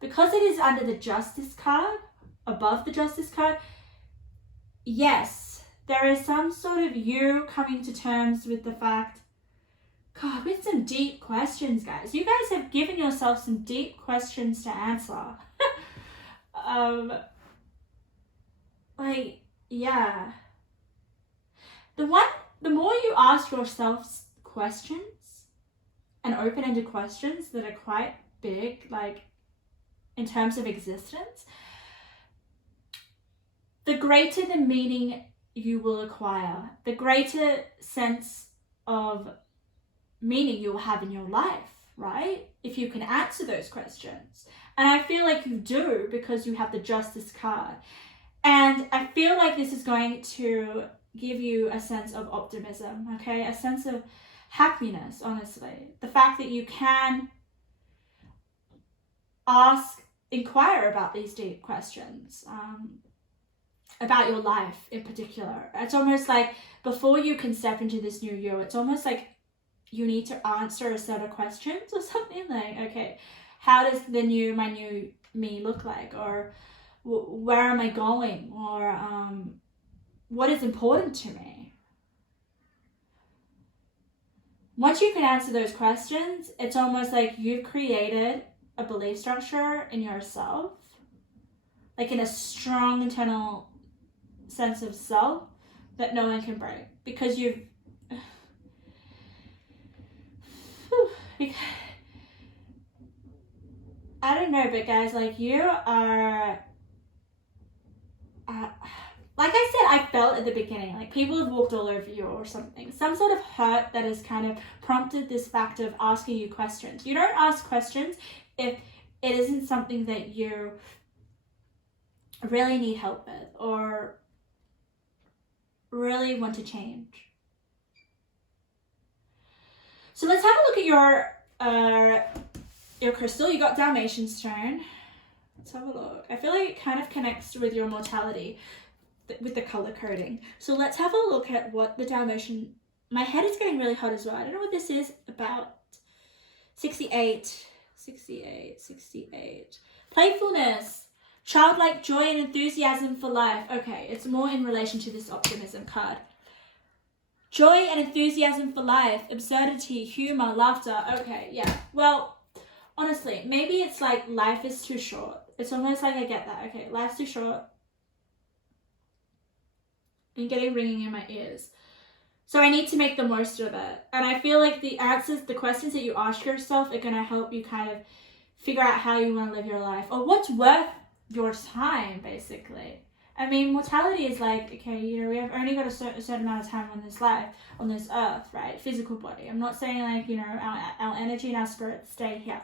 Because it is under the Justice card, above the Justice card, yes, there is some sort of you coming to terms with the fact, God, with some deep questions, guys. You guys have given yourself some deep questions to answer. Yeah. The more you ask yourself questions, and open-ended questions that are quite big, like in terms of existence, the greater the meaning you will acquire, the greater sense of meaning you'll have in your life, right? If you can answer those questions. And I feel like you do, because you have the Justice card. And I feel like this is going to give you a sense of optimism, okay? A sense of happiness, honestly. The fact that you can inquire about these deep questions, about your life in particular. It's almost like before you can step into this new you, it's almost like you need to answer a set of questions or something like, okay, how does my new me look like? Or where am I going? Or what is important to me? Once you can answer those questions, it's almost like you've created a belief structure in yourself, like in a strong internal sense of self that no one can break, because you've I don't know, but guys, like, you are like I said, I felt at the beginning, like people have walked all over you or something. Some sort of hurt that has kind of prompted this fact of asking you questions. You don't ask questions if it isn't something that you really need help with or really want to change. So let's have a look at your crystal. You got Dalmatian stone. Let's have a look. I feel like it kind of connects with your mortality, with the color coding. So let's have a look at what the Dalmatian... My head is getting really hot as well. I don't know what this is about. 68. Playfulness. Childlike joy and enthusiasm for life. Okay, it's more in relation to this optimism card. Joy and enthusiasm for life. Absurdity, humor, laughter. Okay, yeah. Well, honestly, maybe it's like life is too short. It's almost like I get that. Okay, life's too short. I'm getting ringing in my ears. So I need to make the most of it. And I feel like the answers, the questions that you ask yourself are going to help you kind of figure out how you want to live your life, or what's worth your time, basically. I mean, mortality is like, okay, you know, we have only got a certain amount of time on this life, on this earth, right? Physical body. I'm not saying like, you know, our energy and our spirit stay here.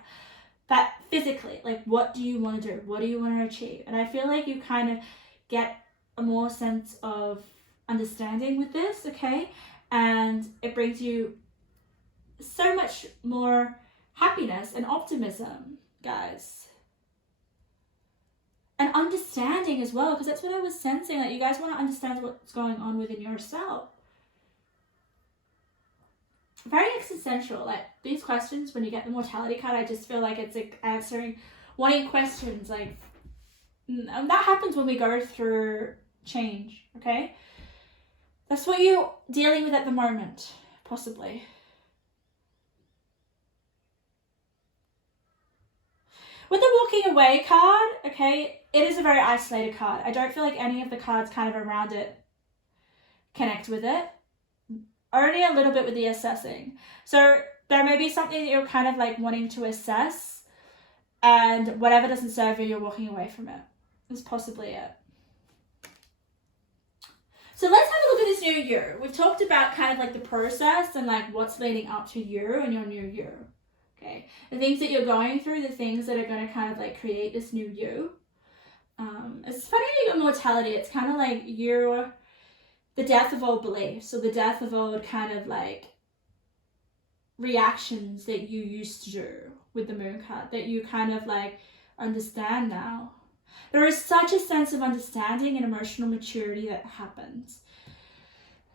But physically, like, what do you want to do? What do you want to achieve? And I feel like you kind of get a more sense of understanding with this, okay? And it brings you so much more happiness and optimism, guys. And understanding as well, because that's what I was sensing, that you guys want to understand what's going on within yourself. Very existential. Like, these questions, when you get the mortality card, I just feel like it's like answering, wanting questions. Like, and that happens when we go through change, okay? That's what you're dealing with at the moment, possibly. With the walking away card, okay, it is a very isolated card. I don't feel like any of the cards kind of around it connect with it. Only a little bit with the assessing. So there may be something that you're kind of like wanting to assess, and whatever doesn't serve you, you're walking away from it. That's possibly it. So let's have a look at this new year. We've talked about kind of like the process and like what's leading up to you and your new year. Okay, the things that you're going through, the things that are going to kind of like create this new you. It's funny that you got mortality. It's kind of like you're the death of old beliefs, or the death of old kind of like reactions that you used to do with the moon card that you kind of like understand now. There is such a sense of understanding and emotional maturity that happens.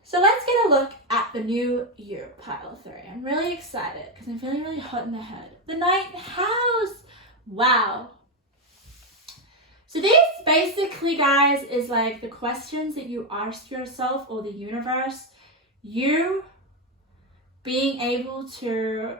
So let's get a look at the new you, pile 3. I'm really excited because I'm feeling really hot in the head. The 9th house. Wow. So this basically, guys, is like the questions that you ask yourself or the universe. You being able to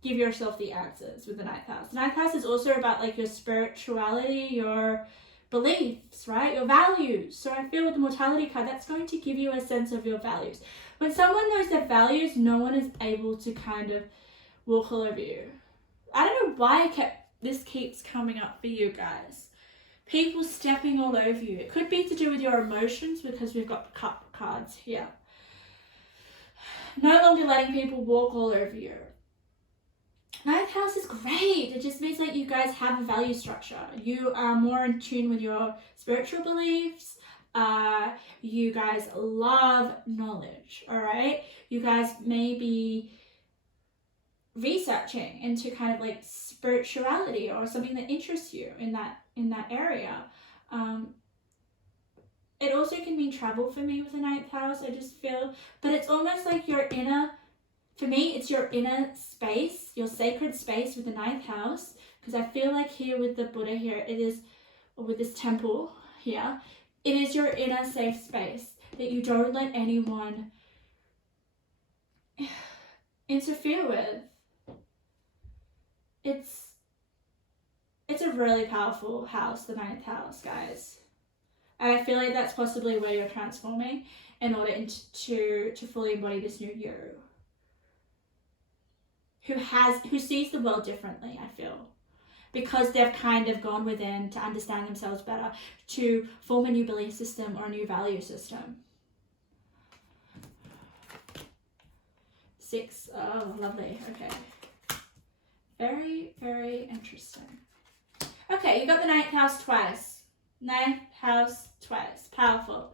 give yourself the answers with the 9th house. The 9th house is also about like your spirituality, your beliefs, right? Your values. So I feel with the mortality card, that's going to give you a sense of your values. When someone knows their values, no one is able to kind of walk all over you. I don't know why this keeps coming up for you guys. People stepping all over you. It could be to do with your emotions, because we've got the cup cards here. No longer letting people walk all over you. 9th house is great. It just means like you guys have a value structure. You are more in tune with your spiritual beliefs. You guys love knowledge, all right? You guys may be researching into kind of like spirituality or something that interests you in that area. It also can mean travel for me with the 9th house, I just feel, but it's almost like your inner, for me, it's your inner space, your sacred space with the 9th house, because I feel like here with the Buddha here, it is, or with this temple here, it is your inner safe space that you don't let anyone interfere with. It's a really powerful house, the 9th house, guys. And I feel like that's possibly where you're transforming in order to fully embody this new you. Who sees the world differently, I feel. Because they've kind of gone within to understand themselves better, to form a new belief system or a new value system. 6, oh, lovely, okay. Very, very interesting. Okay, you got the 9th house twice. 9th house twice, powerful.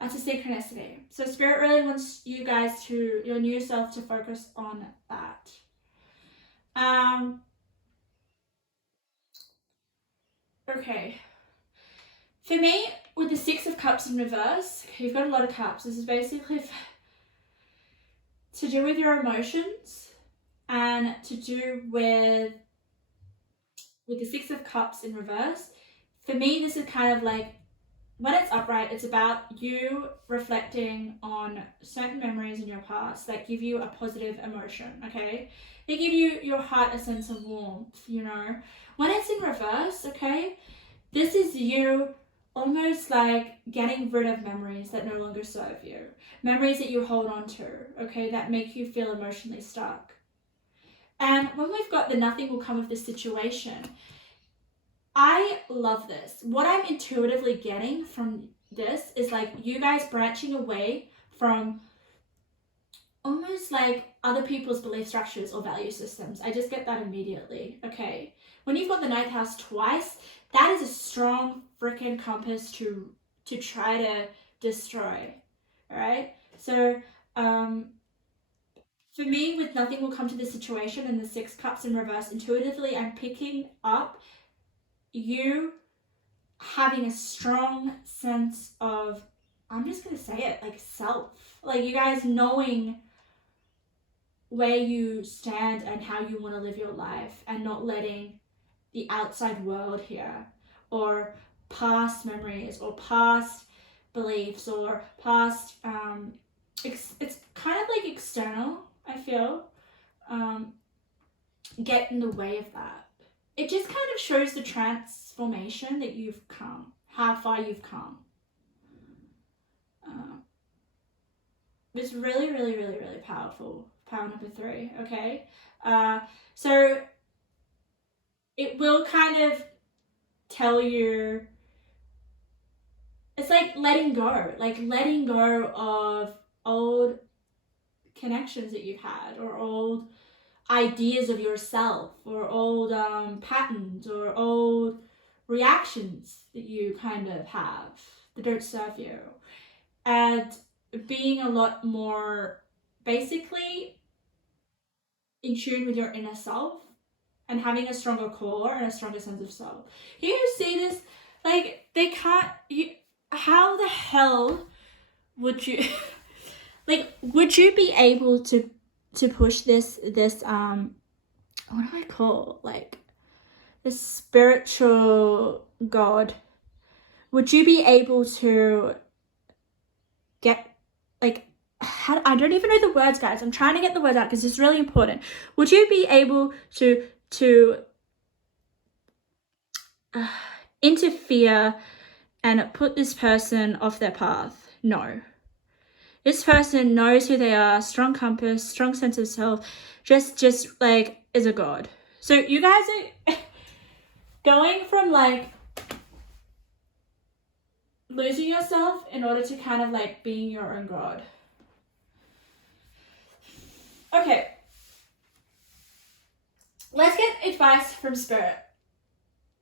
That's a synchronicity. So Spirit really wants you guys to, your new self, to focus on that. Okay. For me, with the 6 of Cups in reverse, you've got a lot of cups. This is basically to do with your emotions and to do with the 6 of Cups in reverse. For me, this is kind of like, when it's upright, it's about you reflecting on certain memories in your past that give you a positive emotion, okay? They give your heart a sense of warmth, you know? When it's in reverse, okay, this is you almost like getting rid of memories that no longer serve you. Memories that you hold on to, okay, that make you feel emotionally stuck. And when we've got the nothing will come of this situation, I love this. What I'm intuitively getting from this is like you guys branching away from almost like other people's belief structures or value systems. I just get that immediately, okay? When you've got the 9th house twice, that is a strong freaking compass to try to destroy, all right? So, for me, with nothing will come to this situation and the 6 cups in reverse, intuitively, I'm picking up you having a strong sense of, I'm just going to say it, like self. Like you guys knowing where you stand and how you want to live your life and not letting the outside world here or past memories or past beliefs or past, it's kind of like external, I feel, get in the way of that. It just kind of shows the transformation that you've come, how far you've come. It's really, really, really, really powerful. Power number 3, okay? So it will kind of tell you, it's like letting go of old connections that you've had or old ideas of yourself or old patterns or old reactions that you kind of have that don't serve you, and being a lot more basically in tune with your inner self and having a stronger core and a stronger sense of self. You see this, like they can't, how the hell would you like, would you be able to push this what do I call, like this spiritual god? Would you be able to get, like, how, I don't even know the words, guys. I'm trying to get the words out because it's really important. Would you be able to interfere and put this person off their path? No. This person knows who they are, strong compass, strong sense of self, just like is a god. So you guys are going from like losing yourself in order to kind of like being your own god. Okay. Let's get advice from Spirit.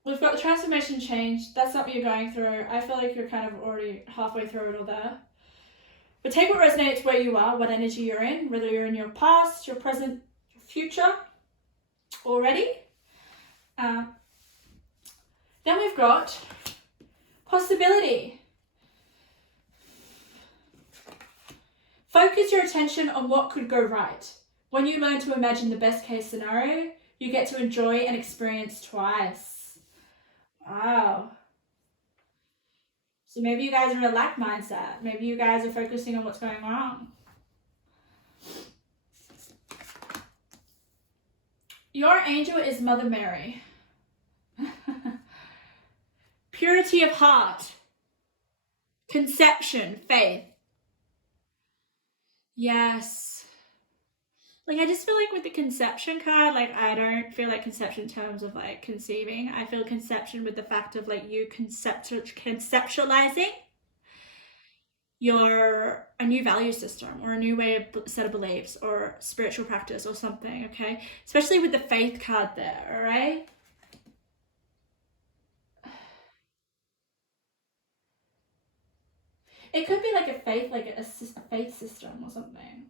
We've got the transformation change. That's not what you're going through. I feel like you're kind of already halfway through it all there. But take what resonates where you are, what energy you're in, whether you're in your past, your present, your future already. Then we've got possibility. Focus your attention on what could go right. When you learn to imagine the best case scenario, you get to enjoy and experience twice. Wow. So maybe you guys are in a lack mindset. Maybe you guys are focusing on what's going wrong. Your angel is Mother Mary. Purity of heart. Conception, faith. Yes. Like, I just feel like with the conception card, like, I don't feel like conception in terms of, like, conceiving. I feel conception with the fact of, like, you conceptualizing a new value system or a new set of beliefs or spiritual practice or something, okay? Especially with the faith card there, all right? It could be like a faith, like a faith system or something.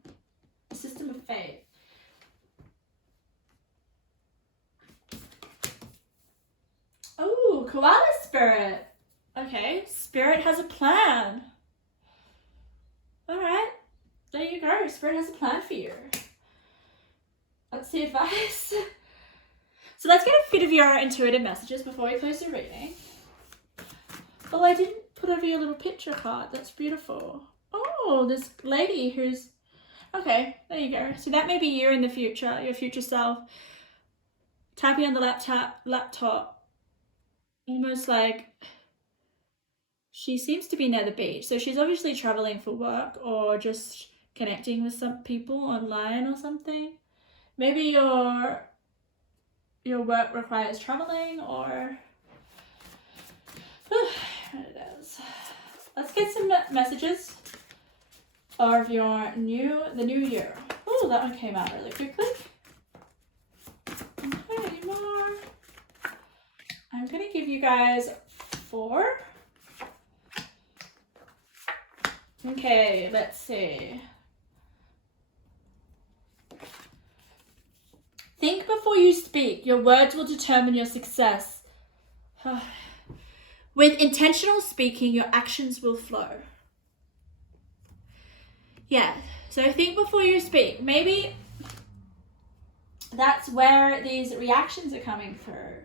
A system of faith. Oh, koala spirit. Okay, spirit has a plan. All right, there you go. Spirit has a plan for you. That's the advice. So let's get a bit of your intuitive messages before we close the reading. Oh, I didn't put over your little picture card. That's beautiful. Oh, this lady who's... Okay, there you go. So that may be you in the future, your future self. Tapping on the laptop. Almost like she seems to be near the beach. So she's obviously traveling for work or just connecting with some people online or something. Maybe your work requires traveling or... it is. Let's get some messages of the new year. Oh, that one came out really quickly. Okay, any more? I'm gonna give you guys 4. Okay, let's see. Think before you speak. Your words will determine your success. With intentional speaking, your actions will flow. Yeah, so think before you speak. Maybe that's where these reactions are coming through.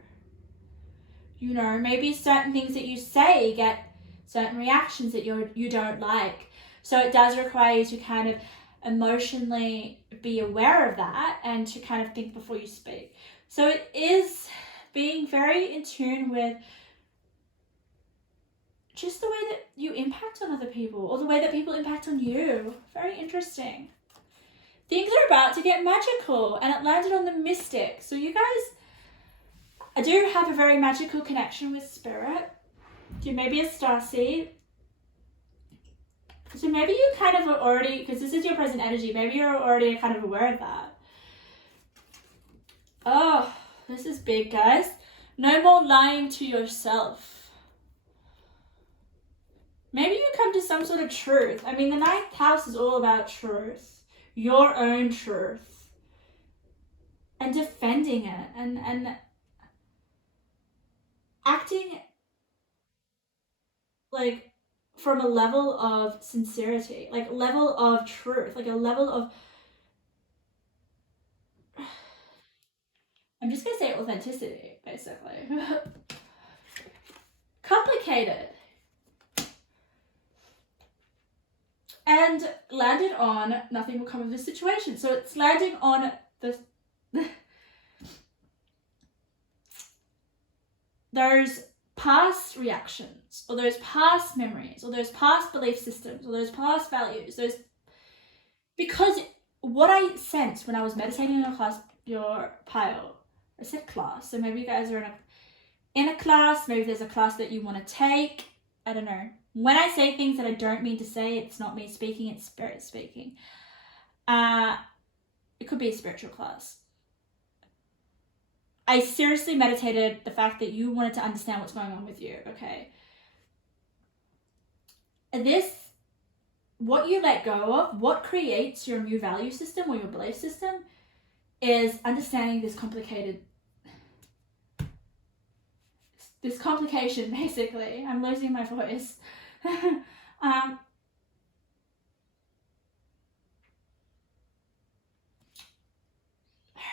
You know, maybe certain things that you say get certain reactions that you don't like. So it does require you to kind of emotionally be aware of that and to kind of think before you speak. So it is being very in tune with just the way that you impact on other people or the way that people impact on you. Very interesting. Things are about to get magical, and it landed on the Mystic. So you guys, I do have a very magical connection with spirit. You may be a starseed. So maybe you kind of are already, because this is your present energy, maybe you're already kind of aware of that. Oh, this is big, guys. No more lying to yourself. Maybe you come to some sort of truth. I mean, the 9th house is all about truth. Your own truth. And defending it. And acting like from a level of sincerity. Like a level of truth. Like a level of... I'm just going to say authenticity, basically. Complicated. And landed on nothing will come of this situation. So it's landing on those past reactions, or those past memories, or those past belief systems, or those past values. Because what I sensed when I was meditating in your pile, I said class. So maybe you guys are in a class. Maybe there's a class that you want to take. I don't know. When I say things that I don't mean to say, it's not me speaking, it's spirit speaking. It could be a spiritual class. I seriously meditated the fact that you wanted to understand what's going on with you, okay? What you let go of, what creates your new value system or your belief system, is understanding this complication, basically. I'm losing my voice.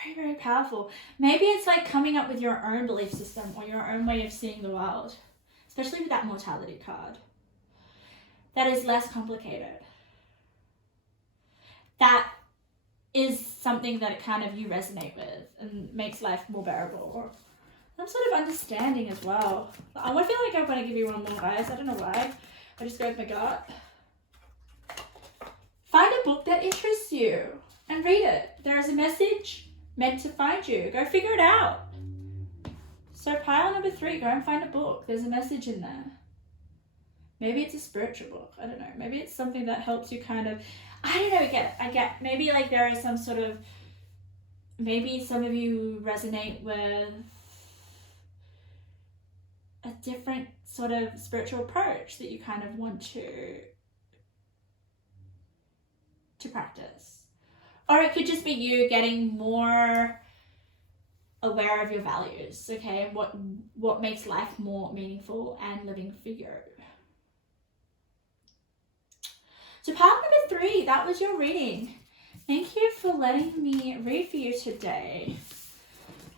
Very, very powerful. Maybe it's like coming up with your own belief system or your own way of seeing the world, especially with that mortality card. That is less complicated. That is something that kind of you resonate with and makes life more bearable. Or some sort of understanding as well. I feel like I'm going to give you one more, guys. I don't know why. I just go with my gut. Find a book that interests you and read it. There is a message meant to find you. Go figure it out. So pile number 3, go and find a book. There's a message in there. Maybe it's a spiritual book. I don't know. Maybe it's something that helps you kind of, I don't know, I get, maybe like there is some sort of, maybe some of you resonate with a different sort of spiritual approach that you kind of want to practice. Or it could just be you getting more aware of your values, okay, and what makes life more meaningful and living for you. So part number 3, that was your reading. Thank you for letting me read for you today.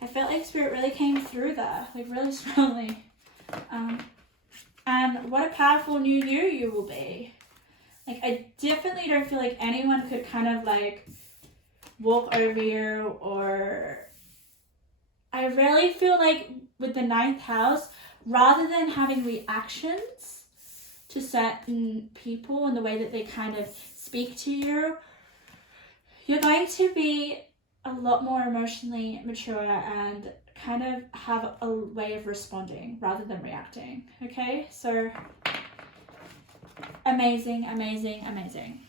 I felt like Spirit really came through there, like really strongly. And what a powerful new you will be. Like, I definitely don't feel like anyone could kind of like walk over you, or I really feel like with the 9th house, rather than having reactions to certain people and the way that they kind of speak to you, you're going to be a lot more emotionally mature and kind of have a way of responding rather than reacting, okay? So amazing, amazing, amazing.